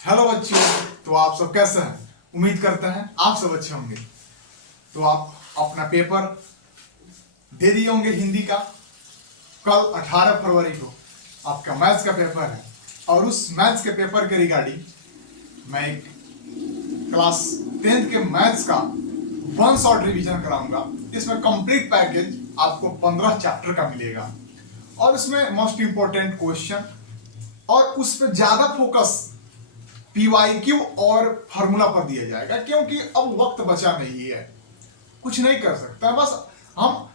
Hello बच्चों, तो आप सब कैसे हैं? उम्मीद करते हैं आप सब अच्छे होंगे। तो आप अपना पेपर दे दिए होंगे हिंदी का। कल 18 फरवरी को आपका मैथ्स का पेपर है और उस मैथ्स के पेपर के रिगार्डिंग मैं एक क्लास 10th के मैथ्स का वन शॉट रिवीजन कराऊंगा। इसमें कंप्लीट पैकेज आपको 15 चैप्टर का मिलेगा और उसमें मोस्ट इंपॉर्टेंट क्वेश्चन और उस पर ज्यादा फोकस PYQ और फार्मूला पर दिया जाएगा, क्योंकि अब वक्त बचा नहीं है, कुछ नहीं कर सकता। बस हम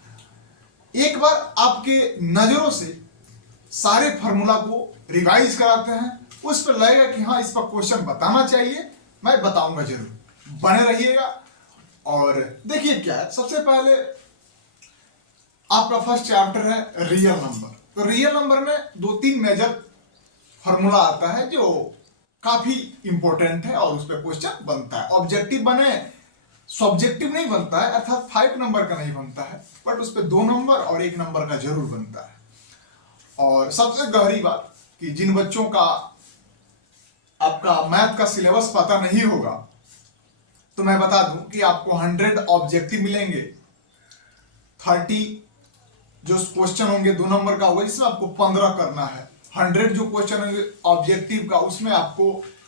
एक बार आपके नजरों से सारे फार्मूला को रिवाइज कराते हैं, उस पर लगेगा कि हाँ इस पर क्वेश्चन बताना चाहिए, मैं बताऊंगा जरूर, बने रहिएगा। और देखिए क्या है, सबसे पहले आपका फर्स्ट चैप्टर है रियल नंबर। तो रियल नंबर में 2-3 मेजर फार्मूला आता है जो काफी इंपॉर्टेंट है और उस पर क्वेश्चन बनता है। ऑब्जेक्टिव बने, सब्जेक्टिव नहीं बनता है, अर्थात 5 नंबर का नहीं बनता है, बट उस पर 2 नंबर और 1 नंबर का जरूर बनता है। और सबसे गहरी बात कि जिन बच्चों का आपका मैथ का सिलेबस पता नहीं होगा, तो मैं बता दूं कि आपको 100 ऑब्जेक्टिव मिलेंगे, 30 जो क्वेश्चन होंगे 2 नंबर का होगा जिसमें आपको 15 करना है, 100 जो क्वेश्चन होंगे ऑब्जेक्टिव का उसमें आपको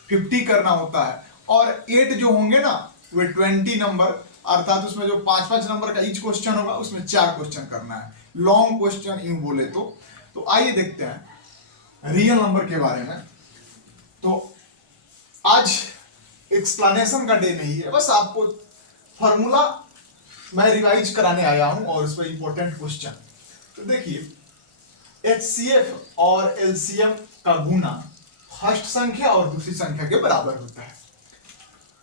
50 करना होता है, और 8 जो होंगे ना वे 20 नंबर, अर्थात उसमें जो 5-5 नंबर का ईच क्वेश्चन होगा उसमें 4 क्वेश्चन करना है, लॉन्ग क्वेश्चन यूं बोले तो आइए देखते हैं रियल नंबर के बारे में। तो आज एक्सप्लेनेशन का डे नहीं है, बस आपको फॉर्मूला मैं रिवाइज कराने आया हूं और उस पर इंपॉर्टेंट क्वेश्चन। तो देखिए HCF और LCM का गुना फर्स्ट संख्या और दूसरी संख्या के बराबर होता है।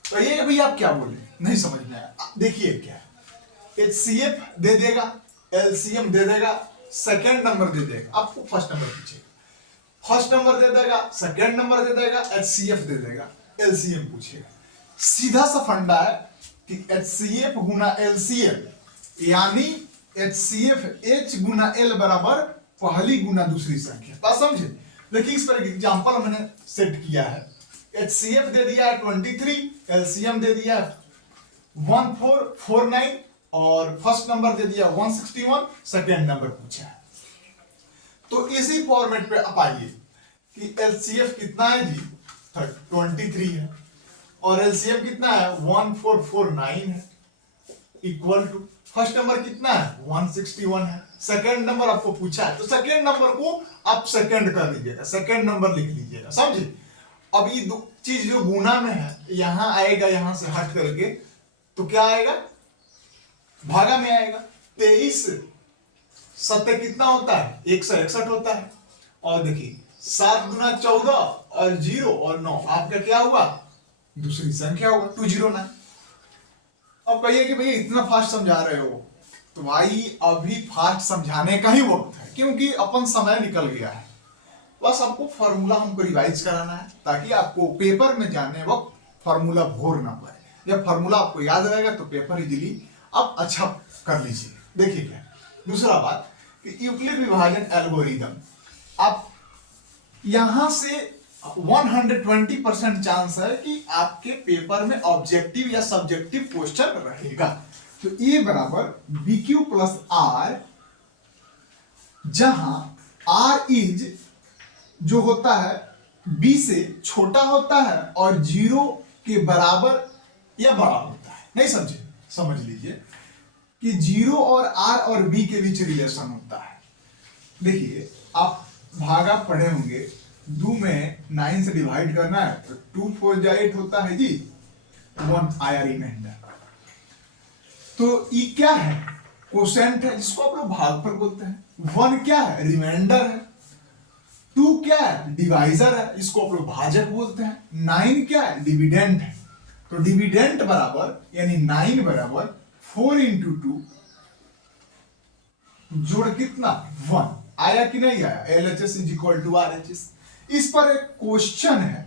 तो ये अभी आप क्या बोले, नहीं समझ में आया। देखिए क्या है, HCF दे देगा, LCM दे देगा, सेकेंड नंबर दे देगा, आपको फर्स्ट नंबर पूछेगा, फर्स्ट नंबर दे देगा, सेकेंड नंबर दे देगा, HCF दे देगा, LCM पूछेगा। सीधा सा फंडा है कि HCF गुना LCM यानी HCF H गुना L बराबर पहली गुना दूसरी संख्या। बात समझे? देखिए इस पर एग्जांपल मैंने सेट किया है। HCF दे दिया है 23, LCM दे दिया है 1449 और फर्स्ट नंबर दे दिया 161, सेकेंड नंबर पूछा है। तो इसी फॉर्मेट पे आप आइए कि LCF कितना है जी 23 है और LCM कितना है 1449 है, इक्वल टू फर्स्ट नंबर कितना है 161 है, सेकेंड नंबर आपको पूछा है तो सेकेंड नंबर को आप सेकेंड कर लीजिएगा, सेकेंड नंबर लिख लीजिएगा, समझे? अब ये दो चीज जो गुना में है यहां आएगा, यहां से हट करके तो क्या आएगा, भागा में आएगा। 23 सत्य कितना होता है 161 होता है, और देखिए 7 गुना 14 और 0 और 9 आपका क्या हुआ, दूसरी संख्या होगा 209। अब कहिए कि भैया इतना फास्ट समझा रहे हो, तो भाई अभी फास्ट समझाने का ही वक्त है, क्योंकि अपन समय निकल गया है। बस आपको फॉर्मूला हमको रिवाइज कराना है ताकि आपको पेपर में जाने वक्त फॉर्मूला भूल ना पाए। जब फॉर्मूला आपको याद रहेगा तो पेपर इजीली आप अच्छा कर लीजिए। देखिए क्या दूसरा बात कि यूक्लिड विभाजन एल्गोरिदम, आप यहां से 120% चांस है कि आपके पेपर में ऑब्जेक्टिव या सब्जेक्टिव क्वेश्चन रहेगा। तो ए बराबर BQ प्लस R, जहां R इज जो होता है B से छोटा होता है और 0 के बराबर या बड़ा होता है। नहीं समझे? समझ लीजिए कि 0 और R और B के बीच रिलेशन होता है। देखिए आप भागा पढ़े होंगे, 2 में 9 से डिवाइड करना है तो 2 4 जा 8 होता है जी, 1 आया रिमाइंडर। तो ये क्या है, कोसेंट है जिसको आप लोग भागफल बोलते हैं। 1 क्या है, रिमाइंडर है। 2 क्या है, डिवाइजर है, इसको आप लोग भाजक बोलते हैं। 9 क्या है, डिविडेंड है। तो डिविडेंड बराबर यानी 9 बराबर 4 इंटू 2 जोड़ कितना 1 आया कि नहीं आया, LHS is equal to RHS। इस पर एक क्वेश्चन है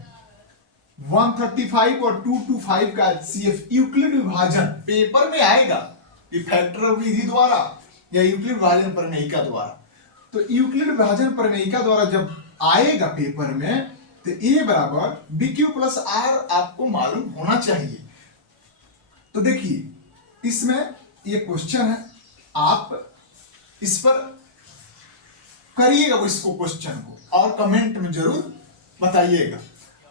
135 और 225 का HCF यूक्लिड विभाजन पेपर में आएगा, ये फैक्टर विधि द्वारा या यूक्लिड विभाजन प्रमेयिका द्वारा। तो यूक्लिड विभाजन प्रमेयिका द्वारा जब आएगा पेपर में तो ए बराबर बी क्यू प्लस आर आपको मालूम होना चाहिए। तो देखिए इसमें ये क्वेश्चन है, आप इस पर करिएगा इसको क्वेश्चन को और कमेंट में जरूर बताइएगा।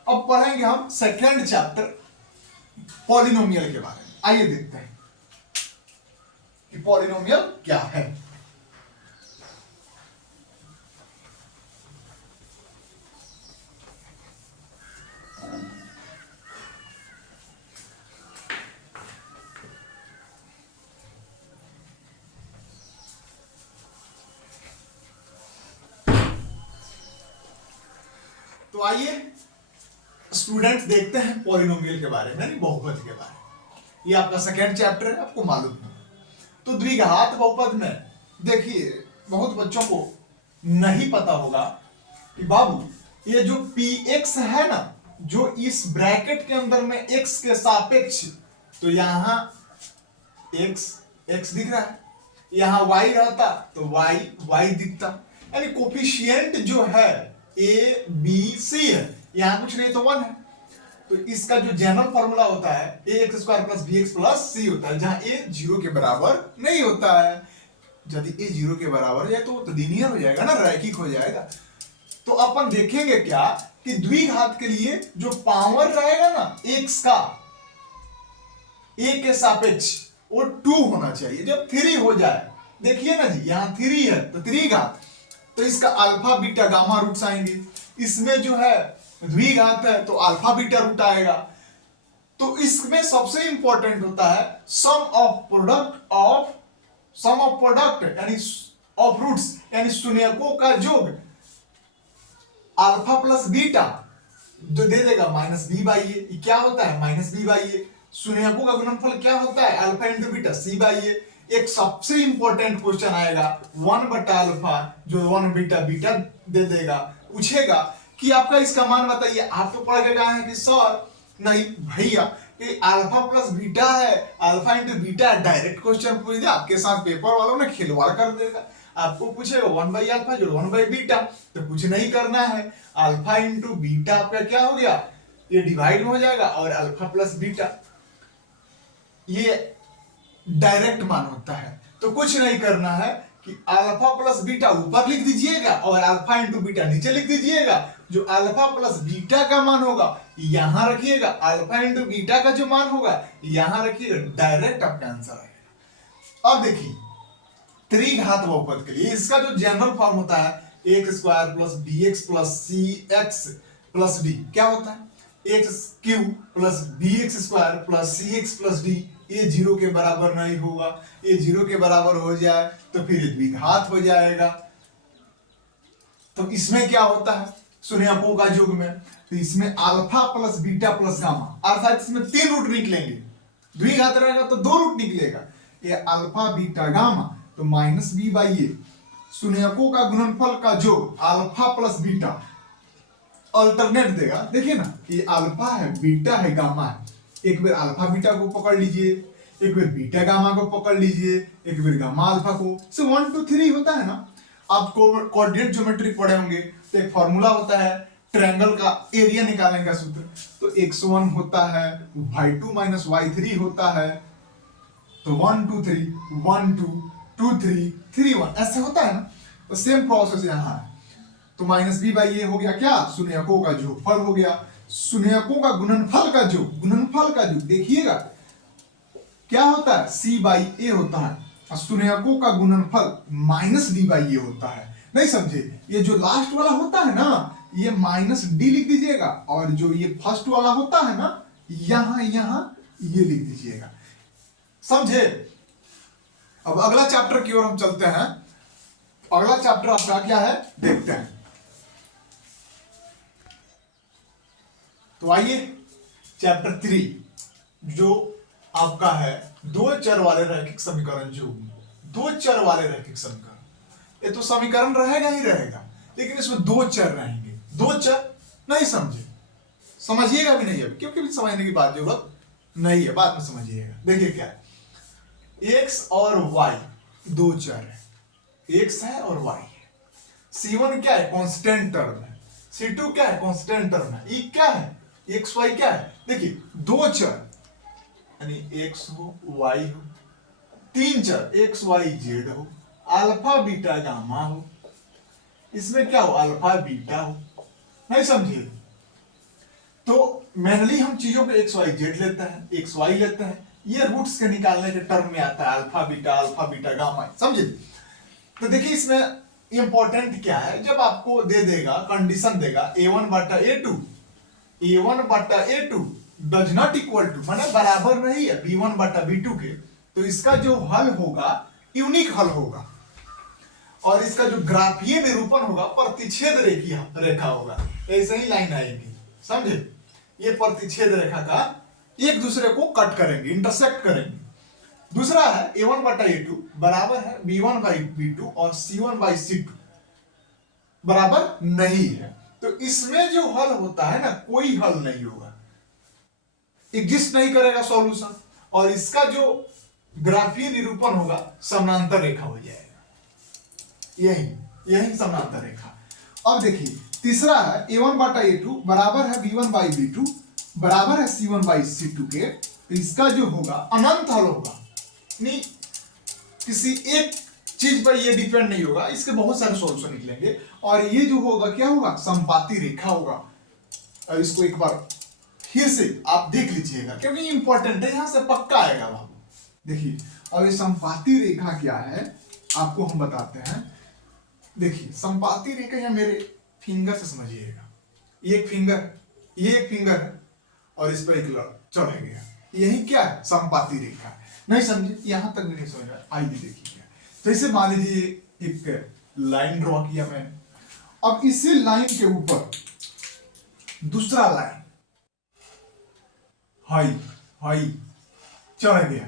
अब पढ़ेंगे हम सेकेंड चैप्टर पॉलिनोमियल के बारे में। आइए देखते हैं कि पॉलिनोमियल क्या है। तो आइए स्टूडेंट देखते हैं पॉलिनोमियल के बारे में, यानी बहुपद के बारे में। ये आपका सेकेंड चैप्टर है, आपको मालूम है। तो द्विघात बहुपद में देखिए बहुत बच्चों को नहीं पता होगा कि बाबू ये जो px है ना, जो इस ब्रैकेट के अंदर में x के सापेक्ष, तो यहां x दिख रहा है, यहां y रहता तो y दिखता, यानी कोफिशिएंट जो है a b c है, यहां कुछ नहीं तो 1 है। तो इसका जो जनरल फॉर्मूला होता है ax square plus bx plus c होता है, जहां a 0 के बराबर नहीं होता है। यदि a 0 के बराबर हो जाए तो लीनियर हो जाएगा ना, रैखिक हो जाएगा। तो अपन देखेंगे क्या कि द्विघात के लिए जो पावर रहेगा ना x का a के सापेक्ष वो 2 होना चाहिए। जब 3 हो जाए, देखिए ना जी यहां 3 है तो त्रिघात, तो इसका अल्फा बीटा गामा रूट्स आएंगे। इसमें जो है द्विघात है तो अल्फा बीटा रूट आएगा। तो इसमें सबसे इंपॉर्टेंट होता है सम ऑफ प्रोडक्ट यानी ऑफ रूट्स, यानी शून्यकों का योग अल्फा प्लस बीटा जो दे देगा माइनस बी बाई ए। क्या होता है माइनस बी बाई ए। शून्यकों का गुणनफल क्या होता है alpha into beta C by A. एक सबसे इंपॉर्टेंट क्वेश्चन आएगा 1 बटा अल्फा जो 1 बीटा बीटा दे देगा, पूछेगा कि आपका इसका मान बताइए। आप तो पढ़ के गए हैं कि सर नहीं भैया ये अल्फा प्लस बीटा है, अल्फा इंटू बीटा है। डायरेक्ट क्वेश्चन पूछ दिया, आपके साथ पेपर वालों ने खिलवाड़ कर देगा। आपको पूछेगा 1 बाई अल्फा जो 1 बाई बीटा, तो कुछ नहीं करना है, अल्फा इंटू बीटा आपका क्या हो गया, ये डिवाइड हो जाएगा और अल्फा प्लस बीटा ये डायरेक्ट मान होता है। तो कुछ नहीं करना है कि अल्फा प्लस बीटा ऊपर लिख दीजिएगा और अल्फा इंटू बीटा नीचे लिख दीजिएगा। जो अल्फा प्लस बीटा का मान होगा यहां रखिएगा, अल्फा इंटू बीटा का जो मान होगा यहां रखिएगा, डायरेक्ट आपका आंसर आएगा। अब देखिए त्रिघात बहुपद के लिए इसका जो जनरल फॉर्म होता है x square plus b x plus c x plus d क्या होता है x cube plus b x square plus c x plus d. ये 0 के बराबर नहीं होगा, ये 0 के बराबर हो जाए तो फिर द्विघात हो जाएगा। तो इसमें क्या होता है शून्यकों का योग में, तो इसमें alpha plus beta plus gamma, अर्थात इसमें 3 रूट निकलेंगे। द्विघात रहेगा तो 2 रूट निकलेगा, ये अल्फा बीटा गामा तो माइनस बी बाई ए। शून्यकों का गुणनफल का योग अल्फा प्लस बीटा अल्टरनेट देगा। देखिए ना ये अल्फा है बीटा है गामा है, एक बार अल्फा बीटा को पकड़ लीजिए, एक बार बीटा गामा को पकड़ लीजिए, एक बार गामा अल्फा को। से 1 2 3 होता है ना। आप कोऑर्डिनेट ज्योमेट्री पढ़े होंगे तो एक फॉर्मूला होता है ट्रायंगल का एरिया निकालने का सूत्र, तो x1 होता है y2 माइनस y3 होता है, तो 1 2 3 1 2 2 3 3 1 ऐसे होता है ना। तो सेम प्रोसेस यहाँ है। तो माइनस बी बाई ए हो गया क्या शून्यकों का जोगफल हो गया, शून्यकों का गुणनफल का जो देखिएगा क्या होता है सी बाई ए होता है, और शून्यकों का गुणनफल माइनस डी बाई ए होता है। नहीं समझे, ये जो लास्ट वाला होता है ना ये माइनस डी लिख दीजिएगा, और जो ये फर्स्ट वाला होता है ना यहां ये लिख दीजिएगा, समझे। अब अगला चैप्टर की ओर हम चलते हैं। अगला चैप्टर आपका क्या है देखते हैं। तो आइए चैप्टर 3 जो आपका है दो चर वाले रैखिक समीकरण, जो दो चर वाले रैखिक समीकरण। ये तो समीकरण रहेगा ही रहेगा, लेकिन इसमें दो चर रहेंगे। दो चर नहीं समझे, समझिएगा भी नहीं अभी, क्योंकि समझने की बात जरूरत नहीं है, बाद में समझिएगा। देखिए क्या है x और y दो चर है, x है और y है। C1 क्या है कांस्टेंट टर्म है, C2 क्या है, कांस्टेंट टर्म है। E क्या है, एक्स वाई क्या है। देखिए दो चर यानी एक्स हो वाई हो, तीन चर एक्स वाई जेड हो, अल्फा बीटा गामा हो, इसमें क्या हो अल्फा बीटा हो, नहीं समझिए। तो मेनली हम चीजों को एक्स वाई जेड लेते हैं, एक्स वाई लेते हैं, ये रूट्स के निकालने के टर्म में आता है अल्फा बीटा गामा, समझे। तो देखिए इसमें इंपॉर्टेंट क्या है, जब आपको दे देगा कंडीशन देगा a1 बटा a2 does not equal to माने बराबर नहीं है b1 बटा b2 के, तो इसका जो हल होगा यूनिक हल होगा, और इसका जो ग्राफीय निरूपण होगा प्रतिच्छेद रेखा होगा। ऐसे ही लाइन आएगी, समझे। ये प्रतिच्छेद रेखा का एक दूसरे को कट करेंगे, इंटरसेक्ट करेंगे। दूसरा है a1 बटा a2 बराबर है b1 बाई b2 और c1 बाई c2 बराबर नहीं है। तो इसमें जो हल होता है ना, कोई हल नहीं होगा, एग्जिस्ट नहीं करेगा सॉल्यूशन, और इसका जो ग्राफीय निरूपण होगा समानांतर रेखा हो जाएगा, यही समानांतर रेखा। अब देखिए तीसरा है a1 बटा a2 बराबर है b1 बाई b2 बराबर है c1 बाई c2 के, तो इसका जो होगा अनंत हल होगा, नहीं किसी एक चीज पर ये डिपेंड नहीं होगा, इसके बहुत सारे सॉल्यूशन निकलेंगे, और ये जो होगा क्या होगा समपाती रेखा होगा। और इसको एक बार फिर से आप देख लीजिएगा क्योंकि इंपॉर्टेंट है, यहां से पक्का आएगा बाबू। देखिए अब ये समपाती रेखा क्या है आपको हम बताते हैं। देखिए समपाती रेखा या मेरे फिंगर से समझिएगा, ये एक फिंगर है और इस पर एक चढ़ गया, यही क्या है समपाती रेखा। नहीं समझे, यहां तक भी नहीं समझ रहा, आइए देखिए। तो इसे मान लीजिए एक लाइन ड्रॉ किया मैंने, अब इसी लाइन के ऊपर दूसरा लाइन हाई चढ़ गया,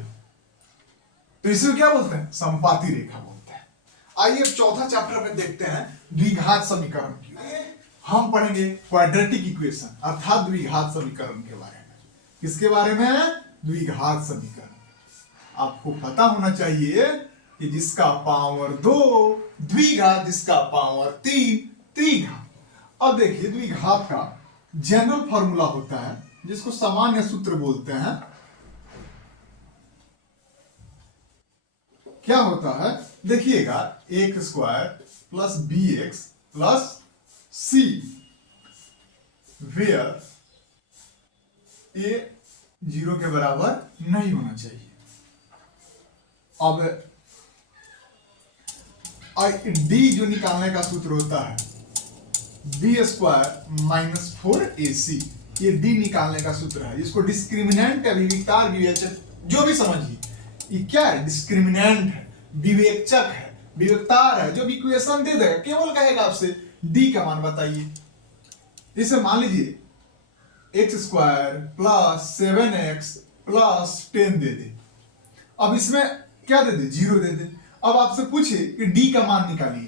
तो इसे क्या बोलते हैं समपाती रेखा बोलते हैं। आइए अब चौथा चैप्टर में देखते हैं द्विघात समीकरण की। हम पढ़ेंगे क्वाड्रेटिक इक्वेशन अर्थात द्विघात समीकरण के बारे में। किसके बारे में, द्विघात समीकरण। आपको पता होना चाहिए कि जिसका पावर 2 द्विघात, जिसका पावर 3 त्रिघात। अब देखिए द्विघात का जनरल फॉर्मूला होता है जिसको सामान्य सूत्र बोलते हैं। क्या होता है देखिएगा, एक square plus b x plus c where a 0 के बराबर नहीं होना चाहिए। अब डी जो निकालने का सूत्र होता है बी स्क्वायर माइनस 4ac, ये डी निकालने का सूत्र है। इसको डिस्क्रिमिनेंट है, विविक्तार विवेचक जो भी समझिए, ये क्या है डिस्क्रिमिनेंट है, विवेचक है, विवेक्तार है। जो भी इक्वेशन दे देगा केवल कहेगा आपसे डी का मान बताइए। इसे मान लीजिए x square plus 7x plus 10 दे दे, अब इसमें क्या दे दे 0 दे दे। अब आपसे पूछे कि डी का मान निकालिए,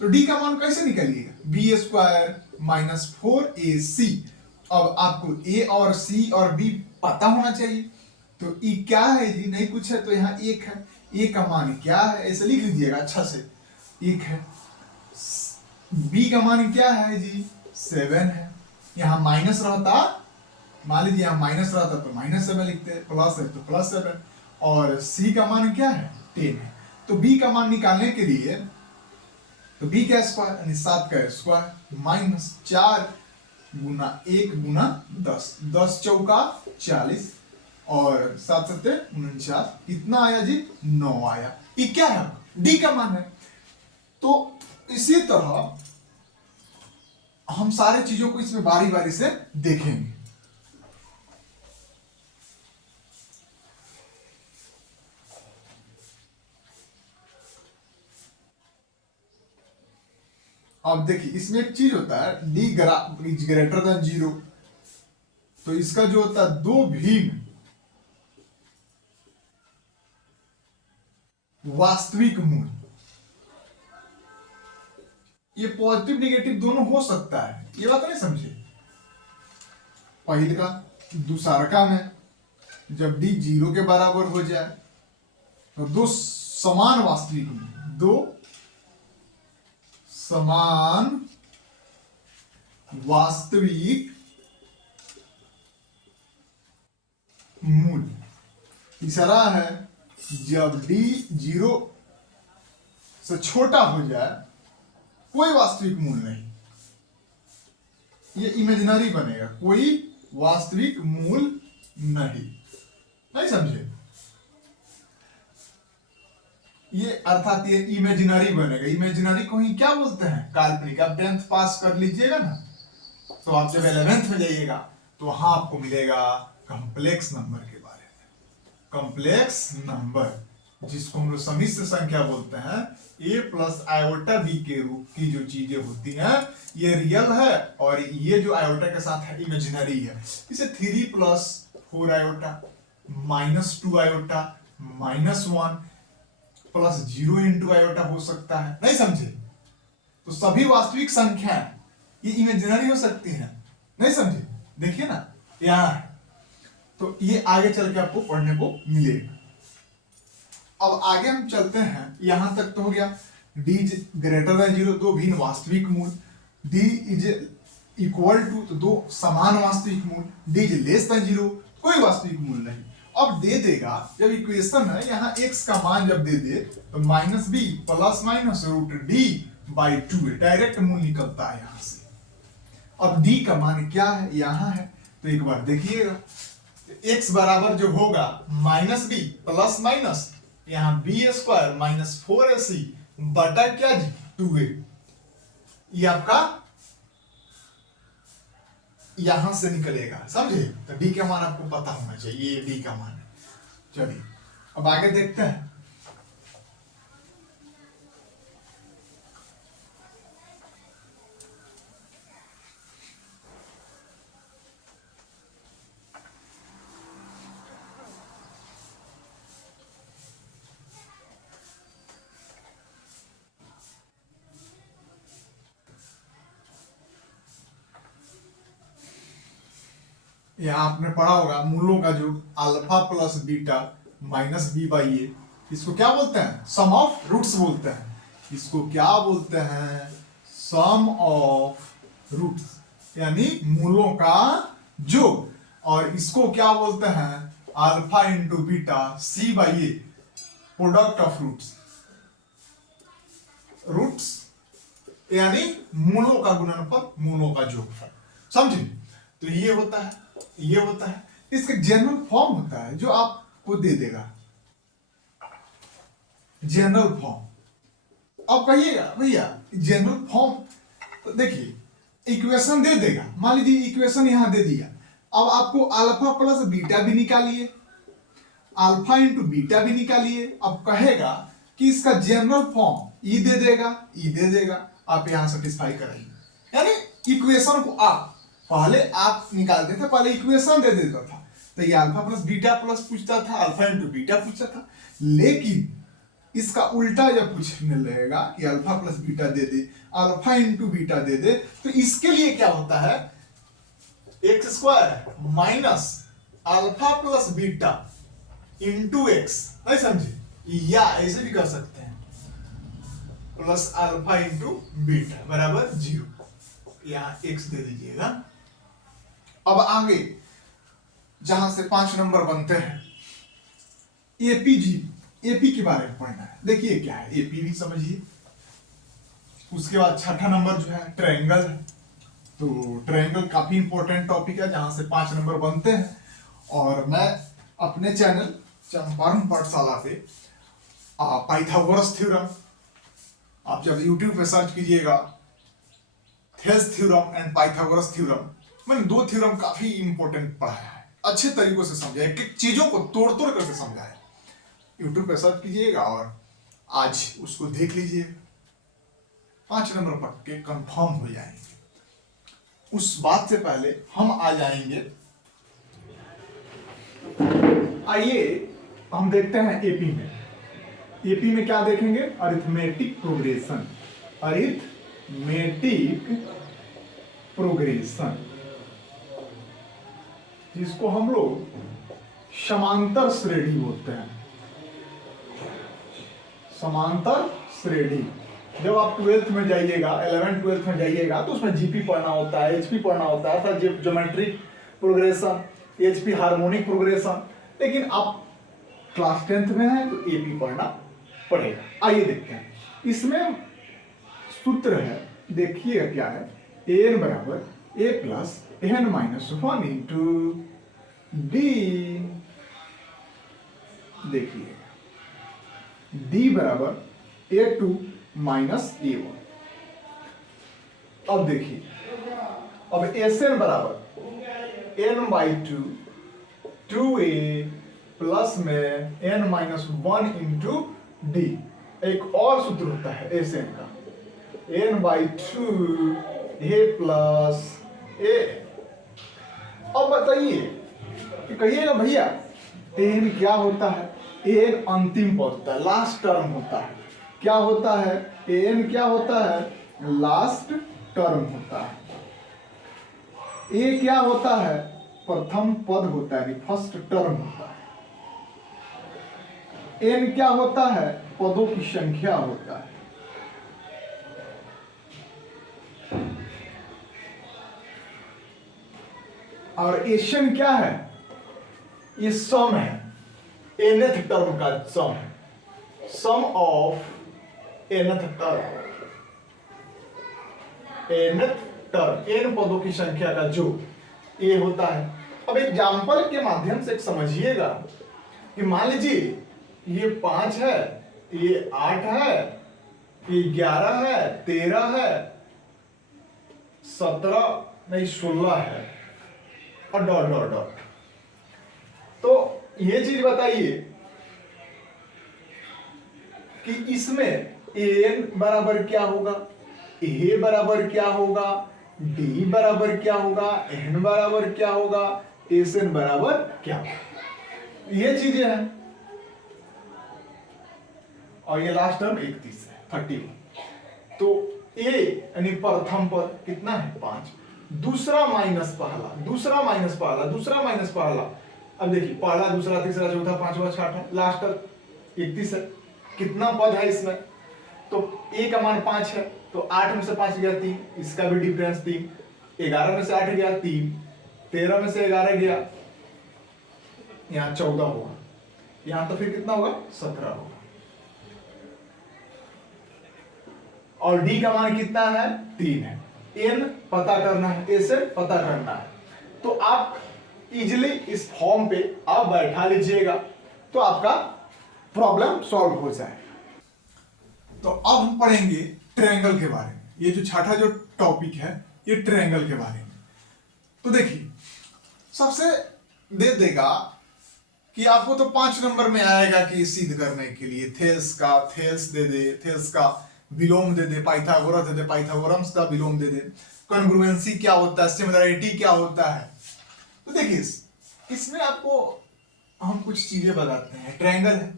तो डी का मान कैसे निकालिएगा, बी स्क्वायर माइनस 4ac। अब आपको ए और सी और बी पता होना चाहिए, तो ई क्या है जी, नहीं कुछ है तो यहाँ एक है, ए का मान क्या है ऐसे लिख लीजिएगा अच्छा से, एक है। बी का मान क्या है जी 7 है, यहाँ माइनस रहता, मान लीजिए यहाँ माइनस रहता तो -7 लिखते, प्लस है तो +7, और सी का मान क्या है 10 है। तो बी का मान निकालने के लिए तो बी का स्क्वायर यानी 7 का स्क्वायर माइनस 4 गुना 1 गुना 10, 10 चौका 40 और 7 सत्ते 49, कितना आया जी 9 आया। ये क्या है डी का मान है। तो इसी तरह हम सारे चीजों को इसमें बारी बारी से देखेंगे। अब देखिए इसमें एक चीज होता है डी इज ग्रेटर देन 0, तो इसका जो होता है दो भिन्न वास्तविक मूल, ये पॉजिटिव निगेटिव दोनों हो सकता है, ये बात नहीं समझे। पहले का दूसरा में जब डी 0 के बराबर हो जाए तो दो समान वास्तविक मूल, दो समान वास्तविक मूल। तीसरा है जब d 0 से छोटा हो जाए कोई वास्तविक मूल नहीं, ये इमेजिनरी बनेगा, कोई वास्तविक मूल नहीं समझे? ये अर्थात ये इमेजिनरी बनेगा। इमेजिनरी को ही क्या बोलते हैं? काल्पनिक। आप 10th पास कर लीजिएगा ना, तो आप जब 11th में जाइएगा तो वहां आपको मिलेगा कॉम्प्लेक्स नंबर के बारे में। कॉम्प्लेक्स नंबर जिसको हम लोग सम्मिश्र संख्या बोलते हैं, a प्लस आयोटा b के रूप की जो चीजें होती हैं ये रियल है और ये जो आयोटा के साथ है इमेजिनरी है। इसे 3 plus 4 iota minus 2 iota minus 1 plus 0 into iota हो सकता है, नहीं समझे? तो सभी वास्तविक संख्या ये इमेजिनरी हो सकती है, नहीं समझे? देखिए ना यहां है, तो ये आगे चल के आपको पढ़ने को मिलेगा। अब आगे हम चलते हैं, यहां तक तो हो गया d ग्रेटर देन 0 दो भिन्न वास्तविक मूल, d इज इक्वल टू तो दो समान वास्तविक मूल, d इज लेस देन 0 कोई वास्तविक मूल नहीं। अब दे देगा, जब इक्वेशन है यहाँ x का मान जब दे दे तो minus B plus minus root D by 2 है, डायरेक्ट मूल निकलता है यहां से। अब d का मान क्या है? यहाँ है, तो एक बार देखिएगा x बराबर जो होगा माइनस बी प्लस माइनस यहाँ बी स्क्वायर माइनस 4ac बटा क्या जी 2a, ये आपका यहां से निकलेगा, समझे? तो d का मान आपको पता होना चाहिए, ये d का मान है। चलिए अब आगे देखते हैं। यहाँ आपने पढ़ा होगा मूलों का जो alpha plus beta minus B by a, इसको क्या बोलते हैं? सम ऑफ रूट्स बोलते हैं। इसको क्या बोलते हैं? सम ऑफ रूट्स, यानी मूलों का जोड़। और इसको क्या बोलते हैं? Alpha into beta C by A, product of roots. Roots यानी मूलों का गुणनफल, मूलों का जोड़फल, समझे? तो ये होता है, ये होता है। इसका जनरल फॉर्म होता है जो आपको दे देगा, जनरल फॉर्म। अब कहिएगा भैया जनरल फॉर्म, तो देखिए इक्वेशन दे देगा, मान लीजिए इक्वेशन यहां दे दिया। अब आपको अल्फा प्लस बीटा भी निकालिए, अल्फा इंटू बीटा भी निकालिए। अब कहेगा कि इसका जनरल फॉर्म ई दे देगा, ई दे देगा, आप यहां सेटिस्फाई कराइए। यानी इक्वेशन को आप पहले आप निकालते थे, पहले इक्वेशन दे देता था, तो ये अल्फा प्लस बीटा प्लस पूछता था, अल्फा इंटू बीटा पूछता था। लेकिन इसका उल्टा जब पूछने लगेगा कि अल्फा प्लस बीटा दे दे, अल्फा इंटू बीटा दे दे, तो इसके लिए क्या होता है? X square minus alpha plus beta into x, नहीं समझे? या ऐसे भी कर सकते हैं, प्लस अल्फा इंटू बीटा बराबर 0, यहां एक्स दे दीजिएगा। अब आगे जहां से 5 नंबर बनते हैं, एपीजी, एपी के बारे में पढ़ना है। देखिए क्या है एपी भी समझिए। उसके बाद छठा नंबर जो है ट्रायंगल है। तो ट्रायंगल काफी इंपॉर्टेंट टॉपिक है जहां से 5 नंबर बनते हैं। और मैं अपने चैनल चंपारण पाठशाला पे पाइथागोरस थ्योरम, आप जब यूट्यूब पे सर्च कीजिएगा Thales theorem and Pythagoras theorem, मैंने 2 थ्योरम काफी इंपॉर्टेंट पढ़ाया है, अच्छे तरीकों से समझाया, एक चीजों को तोड़ तोड़ करके समझाया। यूट्यूब पे सर्च कीजिएगा और आज उसको देख लीजिए, 5 नंबर पक्के कंफर्म हो जाएंगे। उस बात से पहले हम आ जाएंगे, आइए हम देखते हैं एपी में। एपी में क्या देखेंगे? अरिथमेटिक प्रोग्रेशन, अरिथमेटिक प्रोग्रेशन, जिसको हम लोग समांतर श्रेणी बोलते हैं, समांतर श्रेणी। जब आप 12th में जाइएगा, 11th 12th में जाइएगा तो उसमें जीपी पढ़ना होता है, एचपी पढ़ना होता है, फिर geometric progression, HP harmonic progression. लेकिन आप क्लास 10th में है तो एपी पढ़ना पड़ेगा। आइए देखते हैं, इसमें सूत्र है, देखिएगा क्या है, एन बराबर a plus n minus 1 into d. देखिए डी बराबर A2 माइनस A1। अब देखिए, अब Sn बराबर n बाई 2a प्लस में n माइनस 1 इंटू डी। एक और सूत्र होता है Sn का, n by 2a plus a। अब बताइए कि कहिएगा भैया n क्या होता है? n अंतिम पद होता है, लास्ट टर्म होता है। क्या होता है? n क्या होता है? लास्ट टर्म होता है। a क्या होता है? प्रथम पद होता है, फर्स्ट टर्म होता है। n क्या होता है? पदों की संख्या होता है। और Sn क्या है? ये सम है, nth टर्म का सम है, sum of nth term, nth term, n पदों की संख्या का जो ये होता है। अब एग्जाम्पल के माध्यम से समझिएगा कि मान लीजिए ये 5 है, ये 8 है, ये 11 है, 13 है, 17 नहीं 16 है और डॉट डॉट डॉट। तो ये चीज बताइए कि इसमें an बराबर क्या होगा, a बराबर क्या होगा, d बराबर क्या होगा, n बराबर क्या होगा, Sn बराबर क्या होगा, ये चीजें हैं। और ये लास्ट टर्म 31 है, 31। तो a यानी प्रथम पद कितना है? 5, दूसरा माइनस पहला, दूसरा माइनस पहला, दूसरा माइनस पहला। अब देखिए पहला, दूसरा, तीसरा, चौथा, पांचवा, छठा, लास्ट तक 31 है। कितना पद है इसमें? तो a का मान 5 है, तो 8 में से 5 गया 3, इसका भी डिफरेंस 3, 11 में से 8 गया 3, 13 में से 11 गया, यहाँ 14 होगा, यहाँ तो फिर कितना होगा? 17 होगा। और d का मान कितना है? 3 है। n पता करना है, Sn पता करना है। तो आप इजिली इस फॉर्म पे आप बैठा लीजिएगा तो आपका प्रॉब्लम सॉल्व हो जाए। तो अब हम पढ़ेंगे ट्रायंगल के बारे में। ये जो छठा जो टॉपिक है ये ट्रायंगल के बारे में। तो देखिए सबसे दे देगा कि आपको तो 5 नंबर में आएगा कि सिद्ध करने के लिए थेल्स का थेल्स दे दे, थेल्स का विलोम दे दे, पाइथागोरस दे दे, पाइथागोरम्स का विलोम दे दे, कॉन्ग्रुएंसी क्या होता है, सिमिलरिटी क्या होता है। तो देखिए इसमें आपको हम कुछ चीजें बताते हैं। ट्रायंगल है,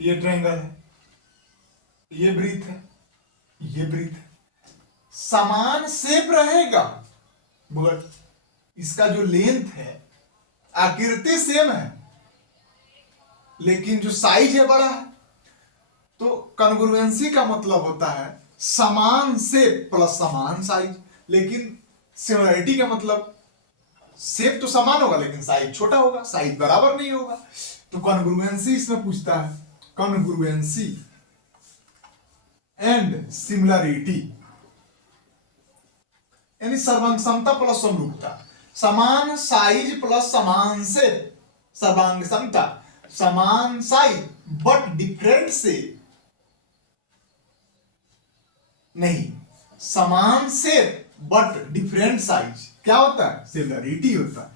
ये ट्रायंगल है, ये ब्रीथ है, ये ब्रीथ है, समान शेप रहेगा बट इसका जो लेंथ है, आकृति सेम है लेकिन जो साइज है बड़ा है। तो कॉन्ग्रुएंसी का मतलब होता है समान शेप प्लस समान साइज, लेकिन सिमिलरिटी का मतलब शेप तो समान होगा लेकिन साइज छोटा होगा, साइज बराबर नहीं होगा। तो कॉन्ग्रुएंसी इसमें पूछता है, कॉन्ग्रुएंसी एंड सिमिलरिटी यानी सर्वांग समता प्लस समरूपता, समान साइज प्लस समान शेप, सर्वांग समता, समान साइज बट डिफरेंट शेप नहीं, समान शेप बट डिफरेंट साइज क्या होता है? सिमिलरिटी होता है।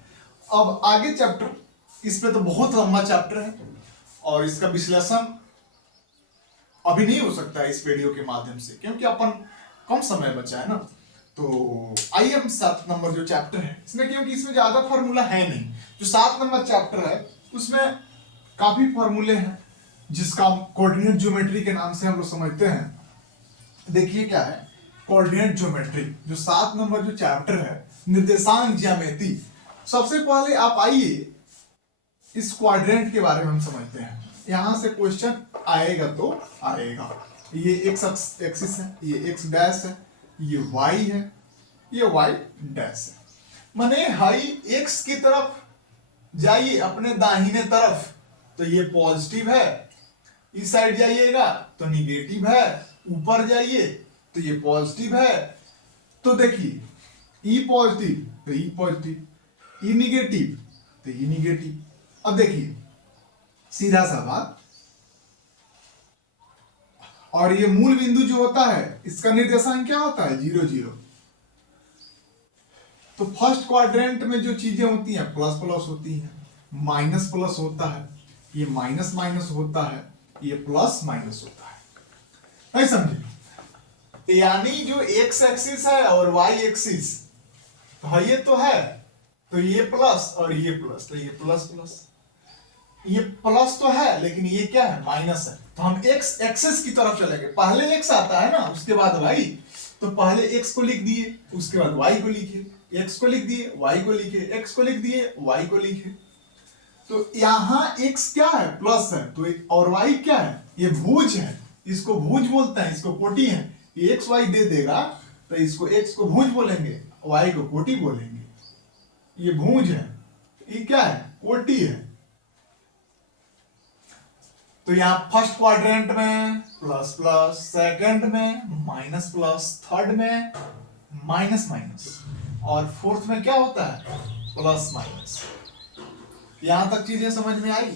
अब आगे चैप्टर, इस पे तो बहुत लंबा चैप्टर है और इसका विश्लेषण अभी नहीं हो सकता है इस वीडियो के माध्यम से क्योंकि अपन कम समय बचा है ना। तो आइए हम 7 नंबर जो चैप्टर है इसमें, क्योंकि इसमें ज्यादा फॉर्मूला है नहीं, जो 7 नंबर चैप्टर है उसमें काफी फॉर्मूले हैं जिसका कोऑर्डिनेट ज्योमेट्री के नाम से हम लोग समझते हैं। देखिए क्या है कोऑर्डिनेट ज्योमेट्री, जो 7 नंबर जो चैप्टर है, निर्देशांक ज्यामिति। सबसे पहले आप आइए इस क्वाड्रेंट के बारे में हम समझते हैं, यहां से क्वेश्चन आएगा तो आएगा। ये एक्स एक्सिस है, ये एक्स डैश है, ये वाई है, ये वाई डैश है। माने हाई एक्स की तरफ जाइए अपने दाहिने तरफ तो ये पॉजिटिव है, इस साइड जाइएगा तो निगेटिव है, ऊपर जाइए तो ये पॉजिटिव है। तो देखिए ई पॉजिटिव तो ई पॉजिटिव, ई निगेटिव तो ई निगेटिव। अब देखिए सीधा सा बात, और ये मूल बिंदु जो होता है इसका निर्देशांक क्या होता है? 0 0। तो फर्स्ट क्वाड्रेंट में जो चीजें होती हैं प्लस प्लस होती हैं, माइनस प्लस होता है, ये माइनस माइनस होता है, ये प्लस माइनस होता है। नहीं समझे? यानी जो एक्स एक्सिस है और वाई एक्सिस तो ये तो है, तो ये प्लस और ये प्लस, तो ये प्लस प्लस, ये प्लस तो है लेकिन ये क्या है? माइनस है। तो हम एक्स एक्सिस की तरफ चलेंगे, पहले एक्स आता है ना उसके बाद वाई, तो पहले एक्स को लिख दिए उसके बाद वाई को लिखे, एक्स को लिख दिए वाई को लिखे, एक्स को लिख दिए वाई को लिखे। तो यहां एक्स क्या है? प्लस है, तो और वाई क्या है? ये भुज है, इसको भुज बोलते हैं, इसको कोटि है। ये एक्स वाई दे देगा तो इसको एक्स को भुज बोलेंगे, वाई को कोटि बोलेंगे। ये भुज है, ये क्या है? कोटि है। तो यहां फर्स्ट क्वाड्रेंट में प्लस प्लस, सेकंड में माइनस प्लस, थर्ड में माइनस माइनस, और फोर्थ में क्या होता है? Plus minus. यहां तक चीजें समझ में आई?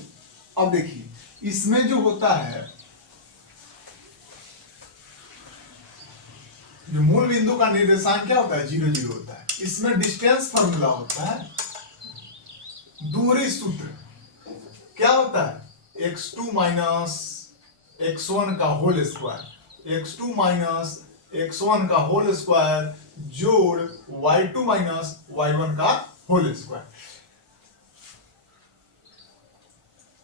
अब देखिए इसमें जो होता है, जो मूल बिंदु का निर्देशांक क्या होता है? 0 0 होता है। इसमें डिस्टेंस फॉर्मूला होता है, दूरी सूत्र क्या होता है? x2 माइनस x1 का whole square, x2 minus x1 का होल स्क्वायर जोड़ y2 माइनस y1 का होल स्क्वायर।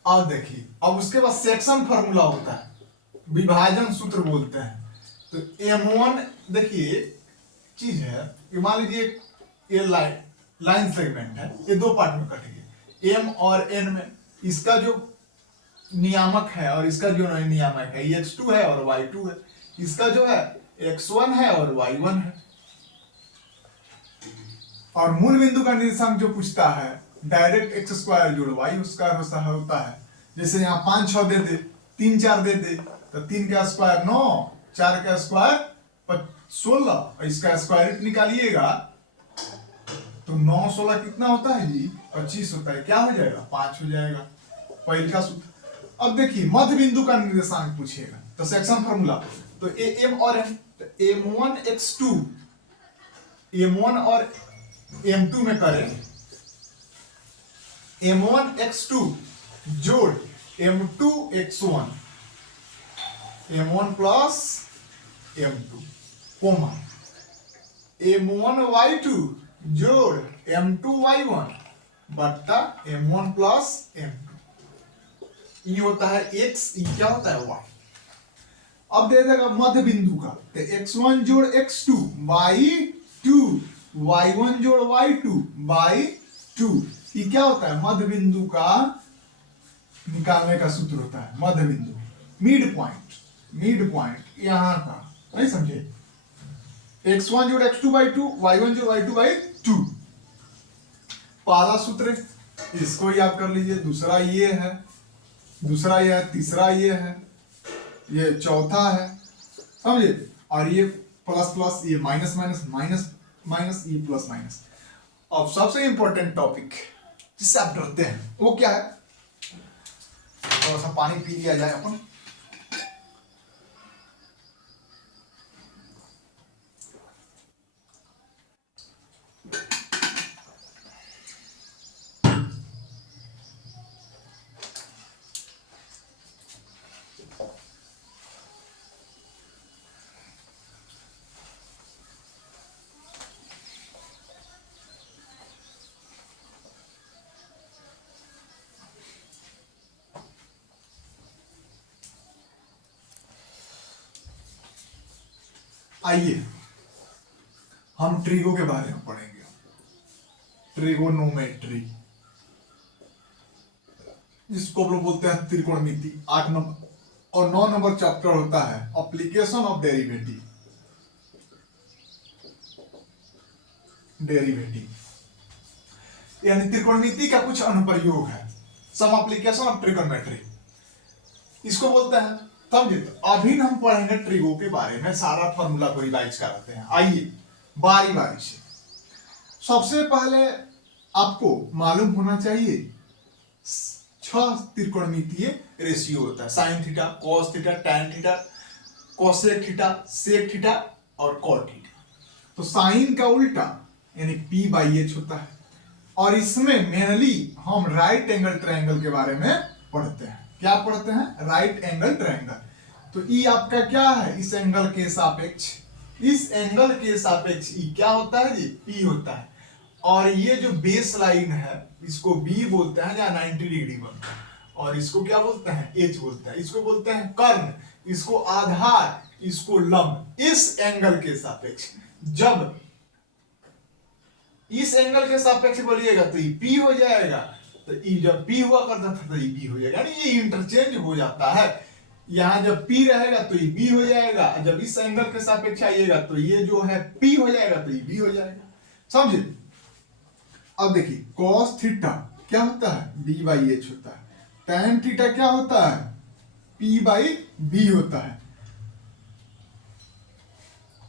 अब देखिए, अब उसके बाद सेक्शन फॉर्मूला होता है, विभाजन सूत्र बोलते हैं। तो m1 देखिए चीज है, मान लीजिए ये लाइन सेगमेंट है, ये दो पार्ट में कटेगी, m और n में इसका जो नियामक है और इसका जो नियामक है, ये x2 है और y2 है, इसका जो है x1 है और y1 है। और मूल बिंदु का निर्देशांक जो पूछता है डायरेक्ट एक्स स्क्वायर जोड़ वाई स्क्वायर होता है। जैसे यहाँ 5 6 दे दे, 3 4 दे दे, तो 3 का स्क्वायर 9, 4 का स्क्वायर 16, इसका स्क्वायर रूट निकालिएगा तो 9 16 कितना होता है जी? 25 होता है। क्या हो जाएगा? 5 हो जाएगा, पहले का सूत्र। अब देखिए मध्य बिंदु का निर्देशांक पूछेगा तो सेक्शन फॉर्मूला, तो m और n, तो m1 x2, m1 और m2 में करें, m1 x2 जोड़ m2 x1, m1 plus m2 coma m1 y2 जोड़ m2 y1 बट्टा m1 प्लस m2। ये होता है x, ये क्या होता है y। अब दे देगा मध्य बिंदु का, तो x1 जोड़ x2 y2, y1 जोड़ y2 y2। ये क्या होता है? मध्य बिंदु का निकालने का सूत्र होता है, मध्य बिंदु, मिड पॉइंट, मिड पॉइंट यहां का। नहीं समझे? x1 जोड़ x2 y2, y1 जोड़ y2 y2। पहला सूत्र इसको याद कर लीजिए, दूसरा ये है, दूसरा ये है, तीसरा ये है, ये चौथा है, समझे? और ये प्लस प्लस, ये माइनस माइनस, माइनस माइनस, ये प्लस माइनस। अब सबसे इंपॉर्टेंट टॉपिक जिससे आप डरते हैं वो क्या है? थोड़ा सा पानी पी लिया जाए अपन। आइए हम ट्रिगो के बारे में पढ़ेंगे, ट्रिगोनोमेट्री, जिसको हम लोग बोलते हैं त्रिकोणमिति। 8 नंबर और 9 नंबर चैप्टर होता है एप्लीकेशन ऑफ डेरिवेटिव। यानी त्रिकोणमिति का कुछ अनुप्रयोग है, सम एप्लीकेशन ऑफ ट्रिगोनोमेट्री इसको बोलते हैं। समझे? तो अभी हम पढ़ेंगे ट्रिगो के बारे में, सारा फॉर्मूला को रिवाइज कराते हैं। आइए बारी बारी से। सबसे पहले आपको मालूम होना चाहिए 6 त्रिकोणमितीय रेशियो होता है, sine theta, cos theta, tan theta, cosec theta, sec theta और कॉट थीटा। तो साइन का उल्टा यानी पी बाई एच होता है, और इसमें मेनली हम राइट एंगल ट्रायंगल के बारे में पढ़ते हैं। क्या पढ़ते हैं? Right angle triangle. तो ई आपका क्या है? इस एंगल के सापेक्ष, इस एंगल के सापेक्ष ई क्या होता है जी? पी होता है। और ये जो बेस लाइन है इसको बी बोलते हैं, जहां 90 डिग्री बनता है, और इसको क्या बोलते हैं? एच बोलते हैं। इसको बोलते हैं कर्ण, इसको आधार, इसको लंब। इस एंगल के सापेक्ष जब इस एंगल के सापेक्ष बोलिएगा तो ये P हो जाएगा, तो ई जब P हुआ करता था तो ये B हो जाएगा, यानी ये इंटरचेंज हो जाता है। यहां जब P रहेगा तो ये B हो जाएगा, जब इस एंगल के सापेक्ष आइएगा तो ये जो है P हो जाएगा तो ये B हो जाएगा। समझे? अब देखिए cos थीटा क्या होता है? B बाई एच होता है। tan थीटा क्या होता है? P बाई B होता है।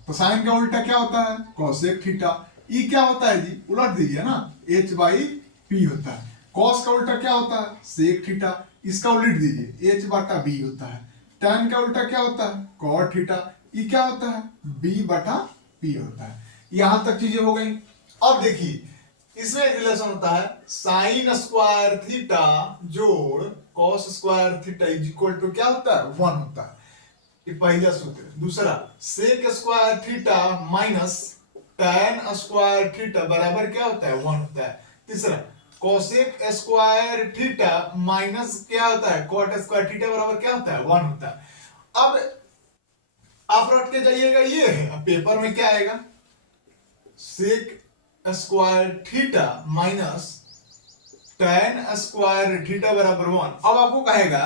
तो साइन का उल्टा क्या होता है? cosec theta. ई क्या होता है जी? उलट दीजिए ना, h बाई पी होता है। कॉस का उल्टा क्या होता है? Sec theta. इसका उलट दीजिए, h बटा b होता है। tan का उल्टा क्या होता है? cot theta. ई क्या होता है? b बटा p होता है। यहां तक चीजें हो गई। अब देखिए इसमें रिलेशन होता है साइन स्क्वायर थीटा जोड़ cos square theta is equal to क्या होता है? 1 होता है। ये पहला सूत्र। दूसरा sec square theta minus tan square theta बराबर क्या होता है? 1 होता है। तीसरा कोसेक स्क्वायर थीटा माइनस क्या होता है? कॉट स्क्वायर थीटा बराबर क्या होता है? 1 होता है। अब आप रट के जाइएगा, ये है अब पेपर में क्या आएगा? Sec square theta minus tan square theta बराबर 1। अब आपको कहेगा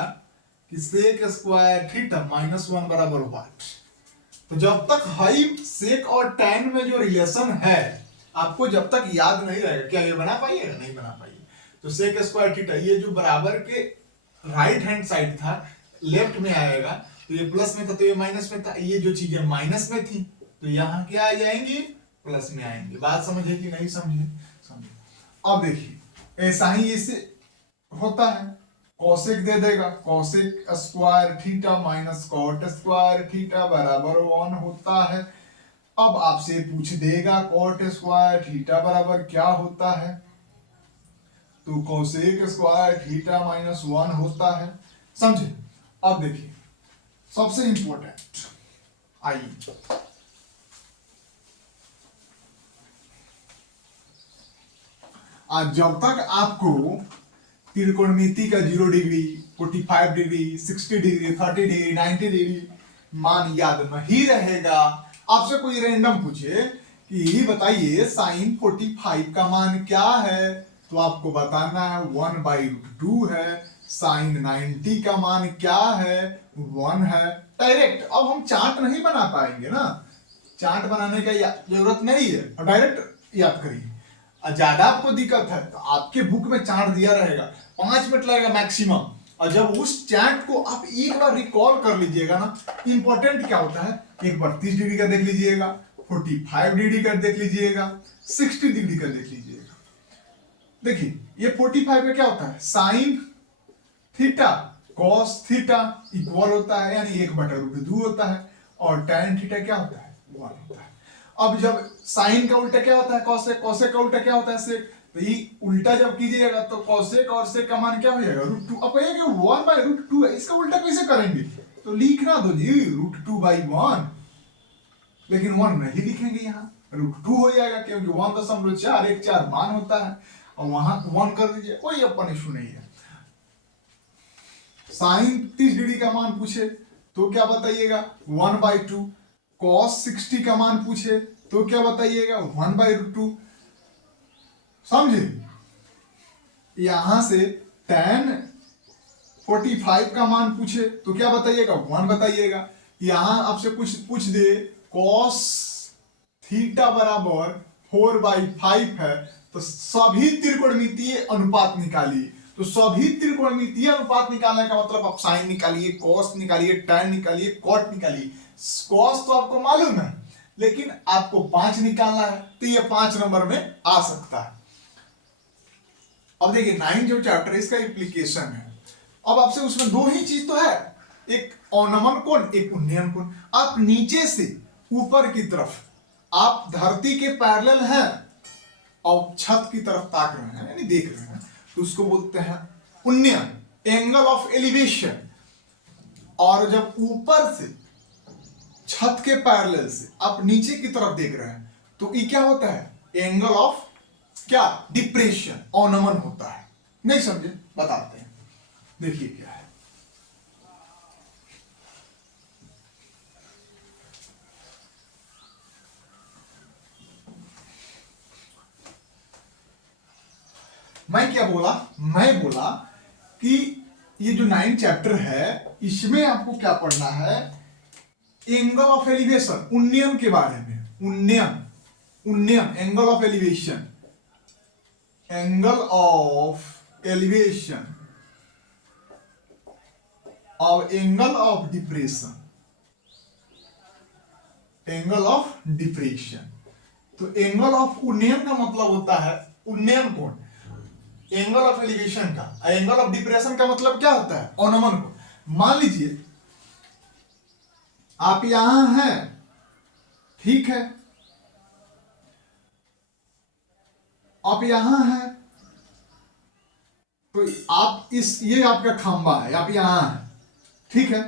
कि सेक स्क्वायर थीटा माइनस 1 बराबर व्हाट? तो जब तक हाई सेक और टैन में जो रिलेशन है आपको जब तक याद नहीं रहेगा, क्या ये बना पाइएगा? नहीं बना पाइए। तो सेक स्क्वायर थीटा ये जो बराबर के राइट हैंड साइड था लेफ्ट में आएगा, तो ये प्लस में था तो ये माइनस में था। ये जो चीजें माइनस में थी तो यहाँ क्या आ जाएंगी? प्लस में आएंगे। बात समझे कि नहीं समझे? समझे। अब देखिए ऐसा ही इसे होता है, कोसेक दे देगा, cosec square theta minus cot square theta बराबर 1 होता है। अब आपसे पूछ देगा कॉट स्क्वायर थीटा बराबर क्या होता है? तो कोसेक स्क्वायर थीटा माइनस 1 होता है। समझे? अब देखिए सबसे इंपॉर्टेंट, आइए आज जब तक आपको त्रिकोणमिति का 0 degree, 45 degree, 60 degree, 30 degree, 90 degree मान याद नहीं रहेगा, आपसे कोई रैंडम पूछे कि बताइए साइन 45 का मान क्या है, तो आपको बताना है 1/√2 है। साइन 90 का मान क्या है? 1 है। डायरेक्ट अब हम चार्ट नहीं बना पाएंगे ना, चार्ट बनाने का जरूरत नहीं है, और डायरेक्ट याद करिए। ज्यादा आपको दिक्कत है तो आपके बुक में चार्ट दिया रहेगा, 5 मिनट लगेगा मैक्सिमम, और जब उस चार्ट को आप एक बार रिकॉल कर लीजिएगा ना, इंपॉर्टेंट क्या होता है, एक बार 30 डिग्री का देख लीजिएगा, 45 डिग्री का देख लीजिएगा, 60 डिग्री का देख लीजिएगा। देखिए ये 45 में क्या होता है? Sine theta cos theta equal होता है, यानी 1/√2 होता है, और tan थीटा क्या होता है? 1 होता है। अब जब साइन का उल्टा क्या होता है? कॉसेक। कॉसेक का उल्टा क्या होता है? सेक। तो ये उल्टा जब कीजिएगा तो कॉसेक और सेक का मान क्या हो जाएगा? √2। अब कहिए कि 1/√2 है, इसका उल्टा कैसे करेंगे? तो लिखना दो जी √2/1, लेकिन 1 नहीं लिखेंगे, यहाँ √2 हो जाएगा, क्योंकि 1.414 मान होता है, और वहां 1 कर दीजिए, कोई अपन इशू नहीं है। साइन 30 डिग्री का मान पूछे तो क्या बताइएगा? 1/2। कॉस 60 का मान पूछे तो क्या बताइएगा? 1/√2। समझे? यहां से tan 45 का मान पूछे तो क्या बताइएगा, 1 बताइएगा। यहां आपसे कुछ पूछ दे cos थीटा बराबर 4/5 है, तो सभी त्रिकोणमितीय अनुपात निकालिए। तो सभी त्रिकोणमितीय अनुपात निकालने का मतलब आप साइन निकालिए, कॉस निकालिए, टैन निकालिए, कॉट निकालिए। कॉस तो आपको मालूम है, लेकिन आपको 5 निकालना है, तो ये 5 नंबर में आ सकता है। अब देखिए 9 जो चैप्टर है इसका एप्लीकेशन है। अब आपसे उसमें दो ही चीज तो है, एक अवनमन कोण, एक उन्नयन कोण। आप नीचे से ऊपर की तरफ आप धरती के पैरेलल हैं और छत की तरफ ताक रहे हैं, यानी देख रहे हैं, तो उसको बोलते हैं उन्नयन, एंगल ऑफ एलिवेशन। और जब ऊपर से छत के पैरेलल से आप नीचे की तरफ देख रहे हैं तो ये क्या होता है, एंगल ऑफ क्या, डिप्रेशन, अवनमन होता है। नहीं समझे, बताते हैं, देखिए क्या है। मैं क्या बोला, मैं बोला कि ये जो 9 चैप्टर है इसमें आपको क्या पढ़ना है, एंगल ऑफ एलिवेशन, उन्नयन के बारे में। उन्नयन, उन्नयन, angle of elevation, angle of elevation और angle of depression, angle of depression. तो एंगल ऑफ उन्नयन का मतलब होता है उन्नयन कोण, एंगल ऑफ एलिवेशन का, एंगल ऑफ डिप्रेशन का मतलब क्या होता है, अवनमन कोण। मान लीजिए आप यहां हैं, ठीक है, आप यहां हैं, तो आप इस, ये आपका खंबा है, आप यहां हैं, ठीक है।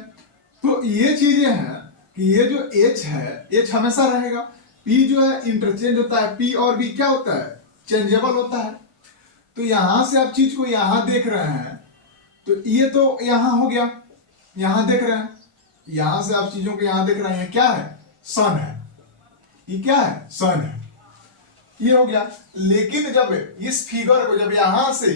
तो ये चीजें हैं कि ये जो H है, H हमेशा रहेगा, P जो है इंटरचेंज होता है, P और B क्या होता है, चेंजेबल होता है। तो यहां से आप चीज को यहां देख रहे हैं, तो ये तो यहां हो गया, यहां देख रहे हैं, यहां से आप चीजों को यहां देख रहे हैं, क्या है, सन है, ये क्या है, सन है, ये हो गया। लेकिन जब इस फिगर को जब यहां से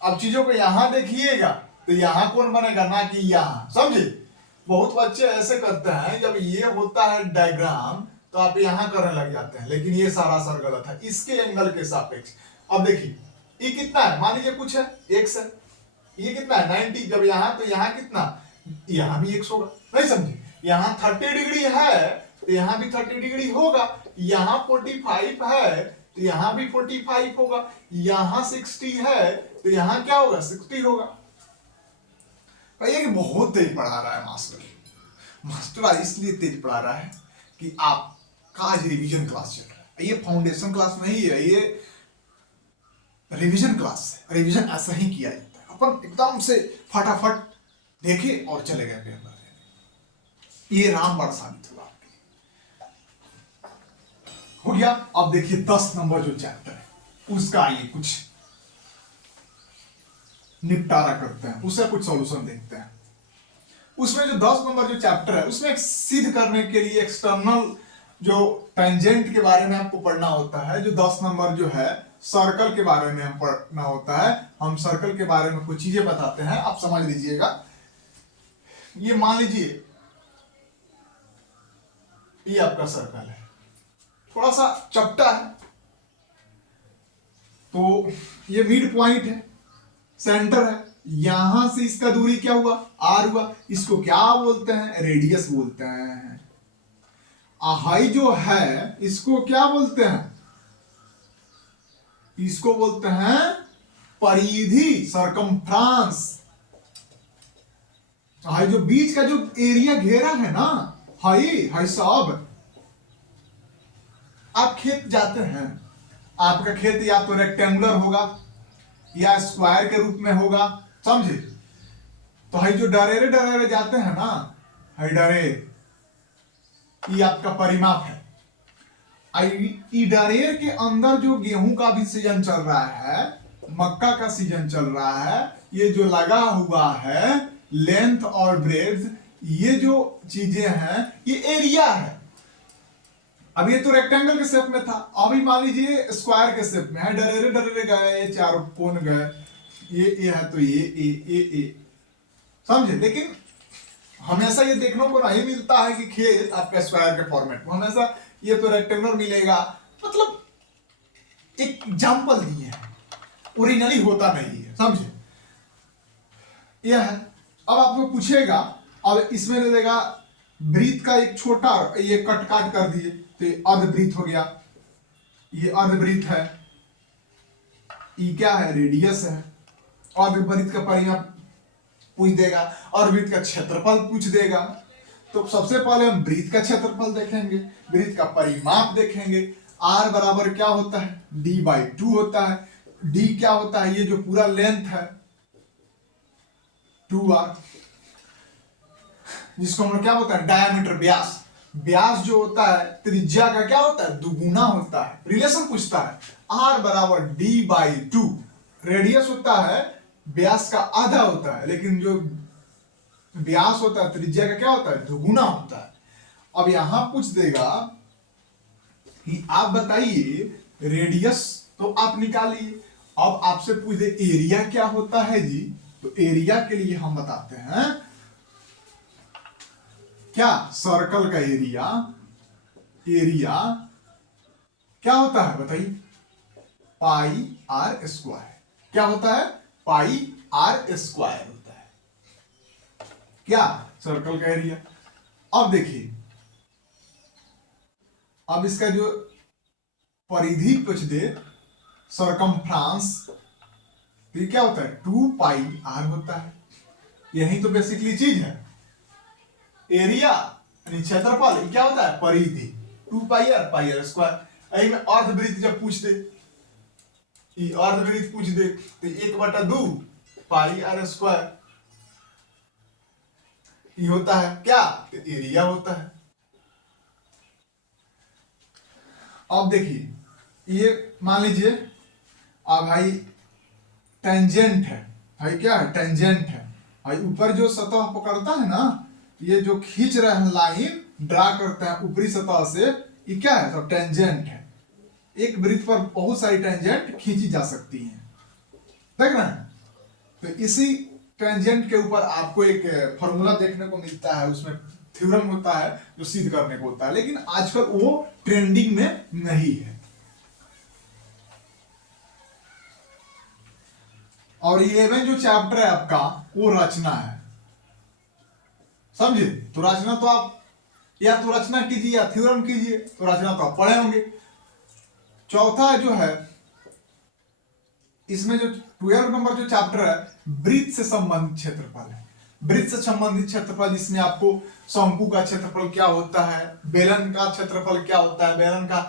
अब चीजों को यहां देखिएगा तो यहां कौन बनेगा, ना कि यहां, समझे। बहुत बच्चे ऐसे करते हैं, जब ये होता है डायग्राम तो आप यहां करने लग जाते हैं, लेकिन ये सारा सर गलत है, इसके एंगल के सापेक्ष। अब देखिए ये कितना है, मान लीजिए कुछ है x है, ये कितना है 90, जब यहां तो यहां कितना, यहां भी x होगा, नहीं समझे। यहां 30 डिग्री है तो यहां भी 30 डिग्री होगा, यहां 45 है तो यहां भी 45 होगा, यहां 60 है तो यहां क्या होगा, 60 होगा। कहिए कि बहुत तेज पढ़ा रहा है मास्टर, मास्टर इसलिए तेज पढ़ा रहा है कि आपका आज रिवीजन क्लास चल रहा है। ये फाउंडेशन क्लास नहीं है, ये रिवीजन क्लास है। रिवीजन ऐसा ही किया जाता है, अपन एकदम से फटाफट देखे और चले गए पेपर देने। ये रामबाण साबित हुआ आपके लिए। हो गया। अब देखिए 10 नंबर जो चैप्टर है उसका आइए कुछ निपटारा करते हैं, उससे कुछ सॉल्यूशन देखते हैं। उसमें जो 10 नंबर जो चैप्टर है उसमें सिद्ध करने के लिए एक्सटर्नल जो टेंजेंट के बारे में आपको पढ़ना होता है। जो 10 नंबर जो है सर्कल के बारे में हम पढ़ना होता है। हम सर्कल के बारे में कुछ चीजें बताते हैं, आप समझ लीजिएगा। ये मान लीजिए ये आपका सर्कल है, थोड़ा सा चपटा है, तो ये मिड पॉइंट है, सेंटर है, यहां से इसका दूरी क्या हुआ, आर हुआ। इसको क्या बोलते हैं, रेडियस बोलते हैं। हाई जो है इसको क्या बोलते हैं, इसको बोलते हैं परिधि, सरकमफ्रांस। हाई जो बीच का जो एरिया घेरा है ना, हाई साहब, आप खेत जाते हैं, आपका खेत या तो रेक्टेंगुलर होगा या स्क्वायर के रूप में होगा, समझे। तो हाई जो डरेरे डरेरे जाते हैं ना, हाई डरे, ये आपका परिमाप है। डरेर के अंदर जो गेहूं का भी सीजन चल रहा है, मक्का का सीजन चल रहा है, ये जो लगा हुआ है लेंथ और ब्रेड्थ, ये जो चीजें हैं ये एरिया है। अब ये तो रेक्टेंगल के शेप में था, अभी मान लीजिए स्क्वायर के शेप में है। डरेरे डरेरे गए, चारों कोण गए, ये है तो ये समझे। लेकिन हमेशा ये देखने को नहीं मिलता है कि खेल आपका स्क्वायर के फॉर्मेट में, हमेशा ये तो रेक्टेंगुलर मिलेगा। मतलब एक एग्जाम्पल दिए हैं, ओरिजिनली होता नहीं है, समझे। यह है। अब आपको पूछेगा, अब इसमें दे देगा वृत्त का एक छोटा, ये कट काट कर दिए तो ये अर्धवृत्त हो गया, ये अर्धवृत्त है, ये क्या है, रेडियस है। अर्धवृत्त का परिमाप पूछ देगा, अर्धवृत्त का क्षेत्रफल पूछ देगा। तो सबसे पहले हम वृत्त का क्षेत्रफल देखेंगे, वृत्त का परिमाप देखेंगे। r बराबर क्या होता है, d/2 होता है। d क्या होता है, ये जो पूरा लेंथ है 2r, जिसको हम लोग क्या होता है, डायमीटर, व्यास। व्यास जो होता है त्रिज्या का क्या होता है, दुगुना होता है। रिलेशन पूछता है, r बराबर d/2। रेडियस होता है व्यास का आधा होता है, लेकिन जो व्यास होता है त्रिज्या का क्या होता है, दुगुना होता है। अब यहां पूछ देगा कि आप बताइए रेडियस तो आप निकालिए, अब आपसे पूछ दे एरिया क्या होता है जी, तो एरिया के लिए हम बताते हैं क्या, सर्कल का एरिया, एरिया क्या होता है बताइए, पाई आर स्क्वायर। क्या होता है, पाई आर स्क्वायर होता है क्या, सर्कल का एरिया। अब देखिए, अब इसका जो परिधि पूछ दे, सरकमफ्रांस, तो ये क्या होता है, 2 पाई आर होता है। यही तो बेसिकली चीज है। एरिया यानी क्षेत्रफल, ये क्या होता है, परिधि, 2 पाई आर स्क्वायर। यही में अर्धवृत्त जब पूछ दे, ये अर्धवृत्त पूछ दे तो 1/2 पाई आर स्क्वायर ये होता है क्या, तो एरिया होता है। अब देखिए, ये मान लीजिए अब भाई टेंजेंट है, भाई क्या है, टेंजेंट है भाई, ऊपर जो सतह पकड़ता है ना, ये जो खींच रहे हैं लाइन, ड्रा करते हैं ऊपरी सतह से, ये क्या है, सब टेंजेंट है। एक वृत्त पर बहुत सारी टेंजेंट खींची जा सकती हैं, देख रहे हैं। तो इसी टेंजेंट के ऊपर आपको एक फॉर्मूला देखने को मिलता है, उसमें थ्योरम होता है जो सिद्ध करने को होता है, लेकिन आजकल वो ट्रेंडिंग में नहीं है। और 11 जो चैप्टर है आपका वो रचना है, समझे। तो रचना तो आप या तो रचना कीजिए या थ्योरम कीजिए, तो रचना तो आप पढ़े होंगे। चौथा जो है, इसमें जो 12 नंबर जो चैप्टर है, वृत्त से संबंधित क्षेत्रफल है। वृत्त से संबंधित क्षेत्रफल, जिसमें आपको शंकु का क्षेत्रफल क्या होता है, बेलन का क्षेत्रफल क्या होता है, बेलन का।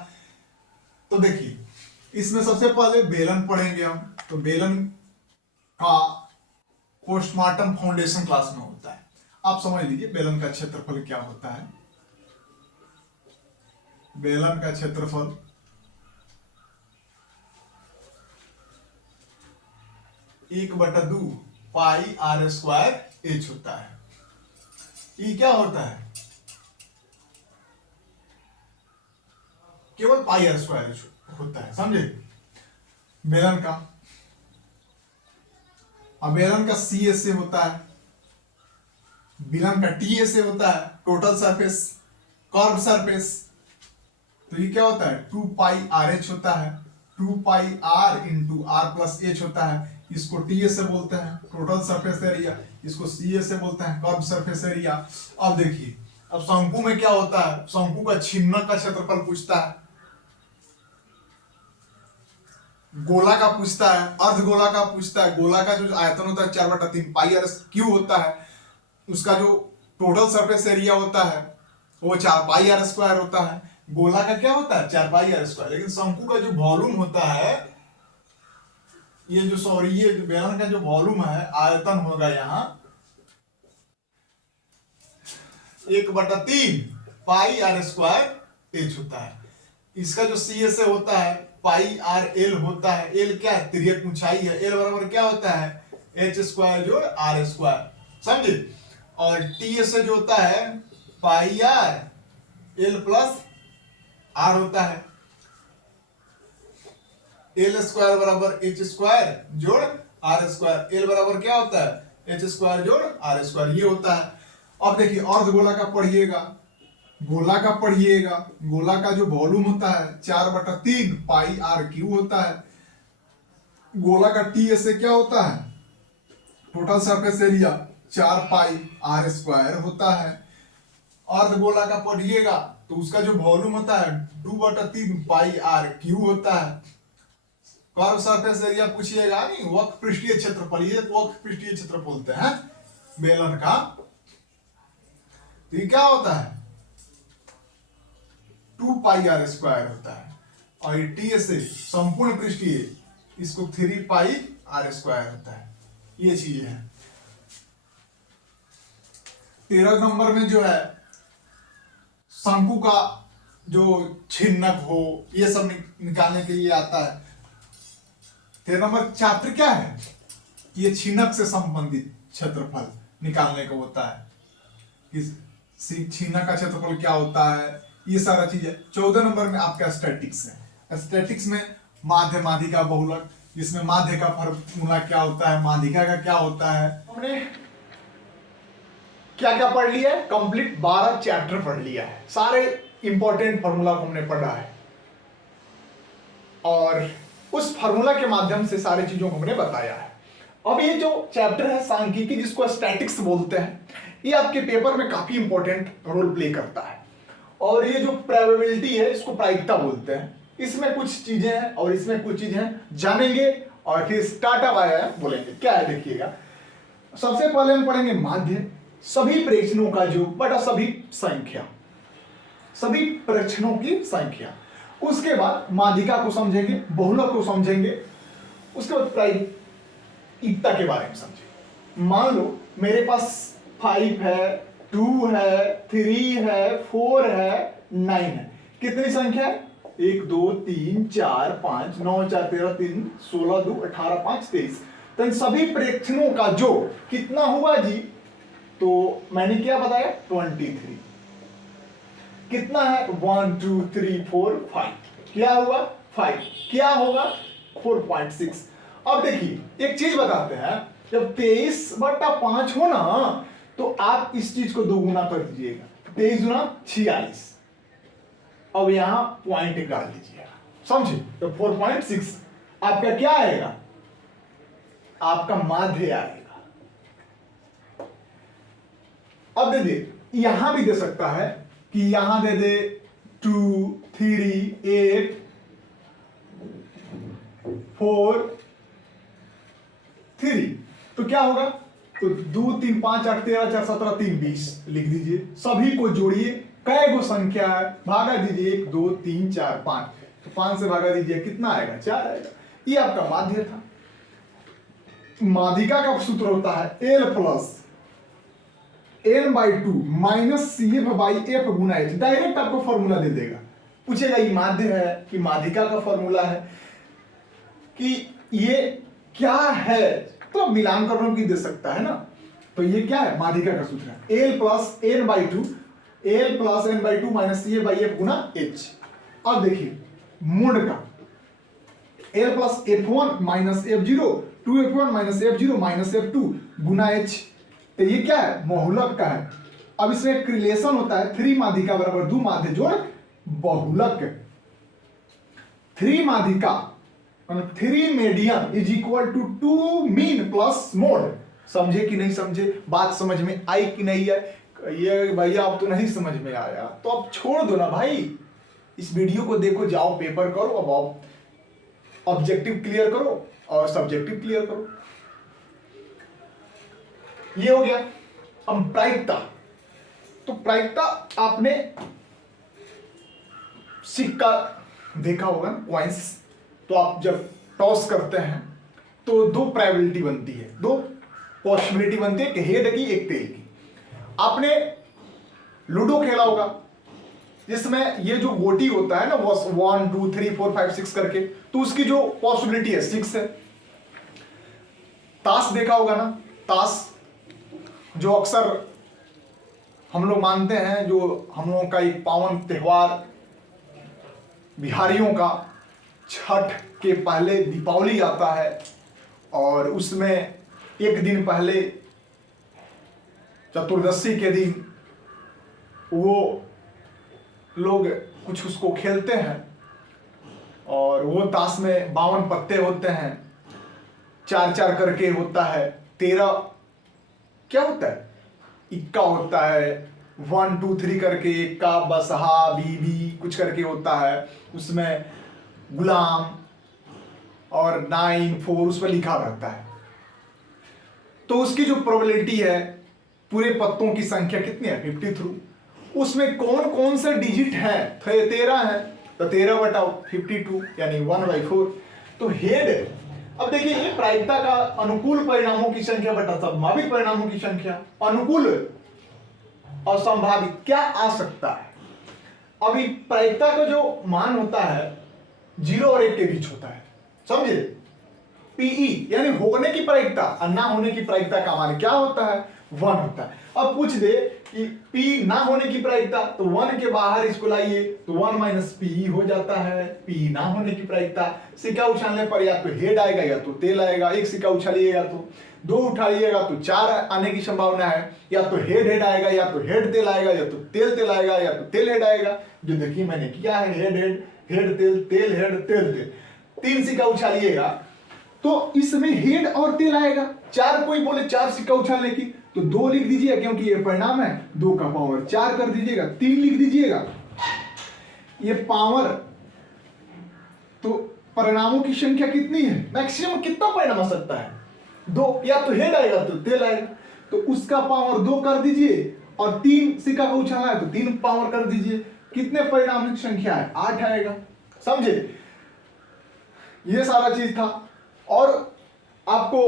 तो देखिए, इसमें सबसे पहले बेलन पढ़ेंगे हम। तो बेलन का पोस्टमार्टम फाउंडेशन क्लास में होता है, आप समझ लीजिए बेलन का क्षेत्रफल क्या होता है। बेलन का क्षेत्रफल 1/2 पाई आर स्क्वायर एच होता है। ये क्या होता है, केवल पाई आर स्क्वायर होता है, समझे। बेलन का, अब बेलन का सी ए से होता है, बेलन का टी ए से होता है, टोटल सरफेस, कर्व सरफेस। तो ये क्या होता है, 2 पाई आर एच होता है, 2 pi r into r plus h होता है। इसको टी ए से बोलते हैं टोटल सरफेस एरिया, इसको सी ए से बोलते हैं कर्व सरफेस एरिया। अब देखिए, अब शंकु में क्या होता है, शंकु का छिन्नक का क्षेत्रफल पूछता है, गोला का पूछता है, अर्धगोला का पूछता है। गोला का जो आयतन होता है 4/3 पाई आर क्यू होता है, उसका जो टोटल सरफेस एरिया होता है वो 4 पाई आर स्क्वायर होता है। गोला का क्या होता है, 4 पाई आर स्क्वायर। लेकिन शंकु का जो वॉल्यूम होता है, ये जो बेलन का जो वॉल्यूम है, आयतन होगा यहाँ 1/3 पाई आर स्क्वायर एच होता है। इसका जो सी ए से होता है पाई आर एल होता है। एल क्या है, तिर्यक ऊंचाई है। एल बराबर क्या होता है, एच स्क्वायर जोड़ आर स्क्वायर, समझे। और टी ए से जो होता है पाई आर एल प्लस आर होता है। एल स्क्वायर बराबर एच स्क्वायर जोड़ आर स्क्वायर। एल बराबर क्या होता है, एच स्क्वायर जोड़ आर स्क्वायर, ये होता है। अब देखिए अर्ध गोला का पढ़िएगा, गोला का पढ़िएगा, गोला का जो वॉल्यूम होता है 4/3 पाई आर क्यू होता है। गोला का टी से क्या होता है, total surface area 4 pi r square होता है। अर्ध गोला का पढ़िएगा तो उसका जो वॉल्यूम होता है 2/3 पाई आर क्यू होता है। कर्व सरफेस एरिया पूछिएगा नहीं, वक्र पृष्ठीय क्षेत्रफल, ये वक्र पृष्ठीय क्षेत्र बोलते हैं बेलन का। तो ये क्या होता है 2 पाई आर स्क्वायर होता है, और टी से संपूर्ण पृष्ठीय, इसको 3 पाई आर स्क्वायर होता है। ये चीजें हैं। 13 नंबर में जो है शंकु का जो छिन्नक हो, ये सब निकालने के लिए आता है। 13 नंबर चैप्टर क्या है, ये छिन्नक से संबंधित क्षेत्रफल निकालने को होता है कि छिन्नक का क्षेत्रफल क्या होता है, ये सारा चीजें। 14 नंबर में आपका स्टैटिक्स है। स्टैटिक्स में माध्य माध्यिका बहुलक, जिसमें माध्य का फॉर्मूला क्या होता है, माध्यिका का क्या होता है। हमने क्या क्या पढ़ लिया है, कंप्लीट 12 चैप्टर पढ़ लिया है, सारे इंपॉर्टेंट फॉर्मूला हमने पढ़ा है, और उस फॉर्मूला के माध्यम से सारी चीजों को हमने बताया है। अब ये जो चैप्टर है सांख्यिकी, जिसको स्टैटिक्स बोलते हैं, ये आपके पेपर में काफी इंपॉर्टेंट रोल प्ले करता है। और ये जो प्रोबेबिलिटी है, इसको प्रायिकता बोलते हैं। इसमें कुछ चीजें हैं और इसमें कुछ चीजें हैं, जानेंगे और फिर स्टार्टअप आया बोलेंगे क्या है। देखिएगा, सबसे पहले हम पढ़ेंगे माध्य, सभी प्रेक्षणों का योग बटा सभी संख्या, सभी प्रेक्षणों की संख्या। उसके बाद माध्यिका को समझेंगे, बहुलक को समझेंगे, उसके बाद प्रायिकता के बारे में समझेंगे। मान लो मेरे पास 5 है, 2 है, 3 है, 4 है, 9 है। कितनी संख्या है, 1 2 3 4 5 9 4 13 3 16 2 18 5 23। तो इन सभी प्रेक्षणों का जो कितना हुआ जी, तो मैंने क्या बताया 23। कितना है 1 2 3 4 5, क्या हुआ 5, क्या होगा 4.6। अब देखिए एक चीज बताते हैं, जब 23/5 हो ना, तो आप इस चीज को 2 गुना कर दीजिएगा, 23 गुना 46। अब यहां पॉइंट डाल दीजिएगा, समझे, तो 4.6 आपका क्या आएगा, आपका माध्य आएगा। अब दे दे, यहां भी दे सकता है कि यहां दे दे 2 3 8 4 3, तो क्या होगा, तो 2 3 5 8 13 4 17 3 20 लिख दीजिए। सभी को जोड़िए, कै गो संख्या है, भागा दीजिए 1 2 3 4 5, तो 5 से भागा दीजिए, कितना आएगा 4 आएगा। ये आपका माध्य था। माध्यिका का सूत्र होता है L plus n/2 minus CF/F गुना H। डायरेक्ट आपको फॉर्मूला दे देगा, पूछेगा ये माध्य है कि माध्यिका का फॉर्मूला है कि ये क्या है, तो मिलान करने की दे सकता है ना। तो ये क्या है, माध्यिका का सूत्र है L plus n/2 minus CF/F गुना H। अब देखिए मोड का L plus F1 minus F0 2F1 minus F0 minus F2 गुना H। तो ये क्या है, बहुलक का है। अब इसमें एक रिलेशन होता है 3 माध्यिका बराबर 2 माध्य जोड़ बहुलक। 3 माध्यिका 3 median is equal to 2 mean plus mode. समझे कि नहीं समझे, बात समझ में आई कि नहीं आई? ये भैया अब तो नहीं समझ में आया तो अब छोड़ दो ना भाई, इस वीडियो को देखो, जाओ पेपर करो, अब आओ ऑब्जेक्टिव क्लियर करो और सब्जेक्टिव क्लियर करो। ये हो गया। अब प्रायिकता, तो प्रायिकता आपने सिक्का देखा होगा, कॉइंस, तो आप जब टॉस करते हैं तो 2 प्रोबेबिलिटी बनती है, 2 पॉसिबिलिटी बनती है, एक हेड की एक टेल की। आपने लूडो खेला होगा जिसमें ये जो गोटी होता है ना, वो 1 2 3 4 5 6 करके, तो उसकी जो पॉसिबिलिटी है 6 है। ताश देखा होगा ना, ताश जो अक्सर हम लोग मानते हैं, जो हम लोगों का एक पावन त्योहार बिहारियों का, छठ के पहले दीपावली आता है और उसमें एक दिन पहले चतुर्दशी के दिन वो लोग कुछ उसको खेलते हैं और वो ताश में 52 पत्ते होते हैं, 4-4 करके होता है, 13 क्या होता है, इक्का होता है, 1 2 3 करके इक्का, बसहा, बीबी कुछ करके होता है, उसमें गुलाम और 9 4 उस पर लिखा रहता है। तो उसकी जो प्रोबेबिलिटी है, पूरे पत्तों की संख्या कितनी है 53, उसमें कौन कौन से डिजिट है, 13 है, तो 13 बटा 52 यानी 1/4। तो हेड, अब देखिए ये प्रायिकता का अनुकूल परिणामों की संख्या बटा संभावित परिणामों की संख्या, अनुकूल और संभावित क्या आ सकता है। अभी प्रायिकता का जो मान होता है 0 और 1 के बीच होता है, समझे। पीई यानी होने की प्रायिकता और ना होने की प्रायिकता का मान क्या होता है, 1 होता है। अब पूछ दे कि पी ना होने की प्रायिकता, तो 1 के बाहर इसको लाइए तो 1 - पी हो जाता है। पी ना होने की प्रायिकता, सिक्का उछालने पर या तो हेड आएगा या तो तेल आएगा, एक सिक्का उछालिएगा तो 2 उठाइएगा तो 4 आने की संभावना है, या तो हेड आएगा या तो हेड तेल आएगा या तो तेल आएगा या तो तेल हेड आएगा। जो देखिए मैंने किया है, हेड तेल, तेल हेड तेल तेल, 3 सिक्का उछालिएगा तो इसमें हेड और तेल आएगा। 4 कोई बोले 4 सिक्का उछालने की तो 2 लिख दीजिएगा, क्योंकि ये परिणाम है, 2 का पावर 4 कर दीजिएगा, 3 लिख दीजिएगा। ये पावर, तो परिणामों की संख्या कितनी है, मैक्सिमम कितना परिणाम आ सकता है, 2, या तो हेड आएगा तो तेल आएगा, तो उसका पावर 2 कर दीजिए, और 3 सिक्का को उछालना है तो 3 पावर कर दीजिए। कितने परिणाम की संख्या है, 8 आएगा, समझे। ये सारा चीज था। और आपको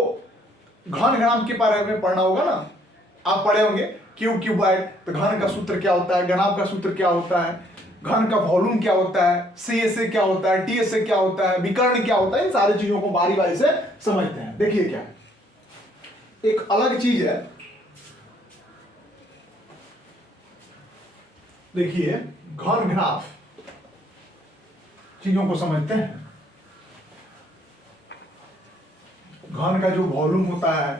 घन घनाभ के बारे में पढ़ना होगा ना, आप पढ़े होंगे क्यूबाइड, तो घन का सूत्र क्या होता है, घनाभ का सूत्र क्या होता है, घन का वॉल्यूम क्या होता है, सी से क्या होता है, टी से क्या होता है, विकर्ण क्या होता है, इन सारी चीजों को बारी बारी से समझते हैं। देखिए क्या एक अलग चीज है, देखिए घन घनाभ चीजों को समझते हैं। घन का जो वॉल्यूम होता है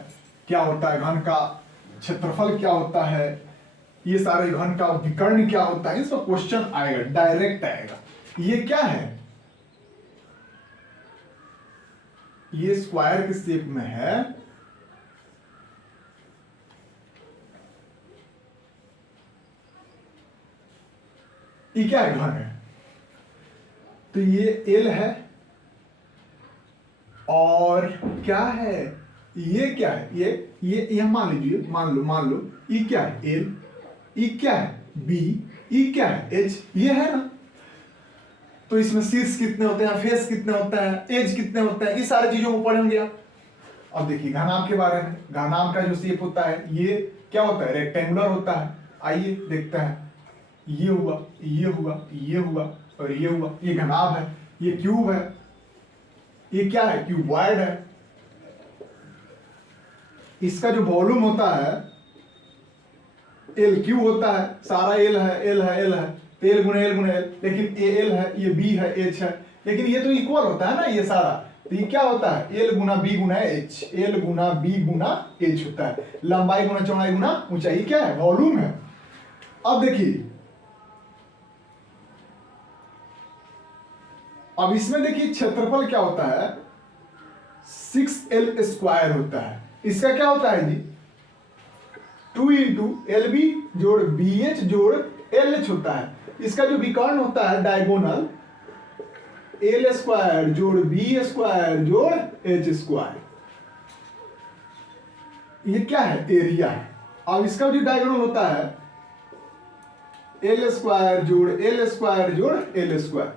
क्या होता है, घन का क्षेत्रफल क्या होता है, ये सारे घन का विकर्ण क्या होता है, इसका क्वेश्चन आएगा, डायरेक्ट आएगा। ये क्या है, ये स्क्वायर के शेप में है, ये क्या है, घन है, तो ये एल है, और क्या है, ये क्या है, ये मान लीजिए, मान लो ये क्या है, एल, ये क्या है, बी, ये क्या है, एच, ये है ना। तो इसमें शीर्ष कितने होते हैं, फेस कितने होते हैं, एज कितने होते हैं, ये सारी चीजों को पढ़ेंगे आप। अब देखिए घनाभ के बारे में, घनाभ का जो शेप होता है ये क्या होता है, रेक्टेंगुलर होता है। आइए देखते हैं, ये हुआ, ये हुआ, ये हुआ और ये हुआ, ये घनाभ है। ये क्यूब है, ये क्या है, क्यूबॉइड है। इसका जो वॉल्यूम होता है एल क्यू होता है, सारा एल है, एल है, एल है, तो एल गुना एल गुना एल, लेकिन ए एल है, ये बी है, एच है, लेकिन ये तो इक्वल होता है ना ये सारा, तो ये क्या होता है, एल गुना बी गुना एच, एल गुना बी गुना एच होता है, लंबाई गुना चौड़ाई गुना ऊंचाई, क्या है, वॉल्यूम है। अब देखिए, अब इसमें देखिए क्षेत्रफल क्या होता है, 6L² होता है। इसका क्या होता है जी, 2 × LB जोड़ BH जोड़ LH होता है। इसका जो विकर्ण होता है डायगोनल, L² जोड़ B² जोड़ H², ये क्या है, एरिया है। अब इसका जो डायगोनल होता है L² जोड़ L² जोड़ L²,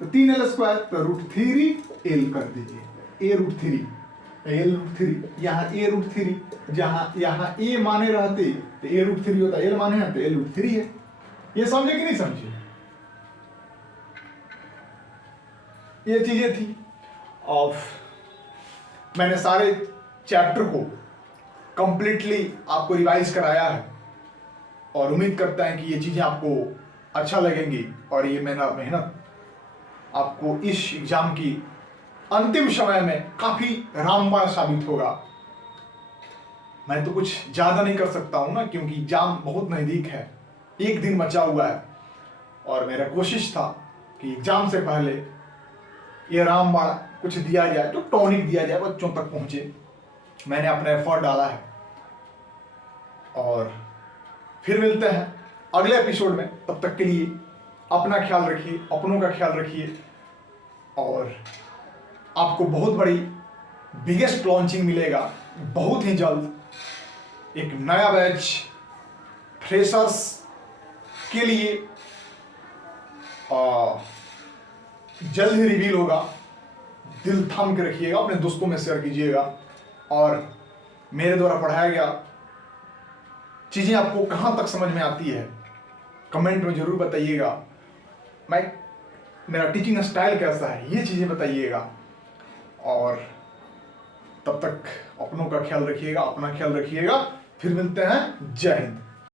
तो 3L² तो √3L कर दीजिए, A√3, L√3, यहाँ A√3, यहाँ A माने रहते तो A√3 होता, L माने हैं तो L√3 है। ये समझे कि नहीं समझे, ये चीजें थी। और मैंने सारे चैप्टर को कंप्लीटली आपको रिवाइज कराया है, और उम्मीद करता है कि ये चीजें आपको अच्छा लगेंगी, और ये मेरा मेहनत आपको इस एग्जाम की अंतिम समय में काफी रामबाण साबित होगा। मैं तो कुछ ज़्यादा नहीं कर सकता हूँ ना, क्योंकि एग्ज़ाम बहुत नज़दीक है, एक दिन बचा हुआ है। और मेरा कोशिश था कि एग्ज़ाम से पहले ये रामबाण कुछ दिया जाए, तो टॉनिक दिया जाए, बच्चों तक पहुँचे। मैंने अपना एफर्ट डाला है और फिर मिलते हैं अगले एपिसोड में। तब तक के लिए अपना ख्याल रखिए, अपनों का ख्याल रखिए, और आपको बहुत बड़ी बिगेस्ट लॉन्चिंग मिलेगा बहुत ही जल्द। एक नया बैच फ्रेशर्स के लिए जल्द ही रिवील होगा। दिल थाम के रखिएगा, अपने दोस्तों में शेयर कीजिएगा, और मेरे द्वारा पढ़ाया गया चीज़ें आपको कहाँ तक समझ में आती है कमेंट में ज़रूर बताइएगा। मेरा टीचिंग स्टाइल कैसा है ये चीज़ें बताइएगा। और तब तक अपनों का ख्याल रखिएगा, अपना ख्याल रखिएगा। फिर मिलते हैं। जय हिंद।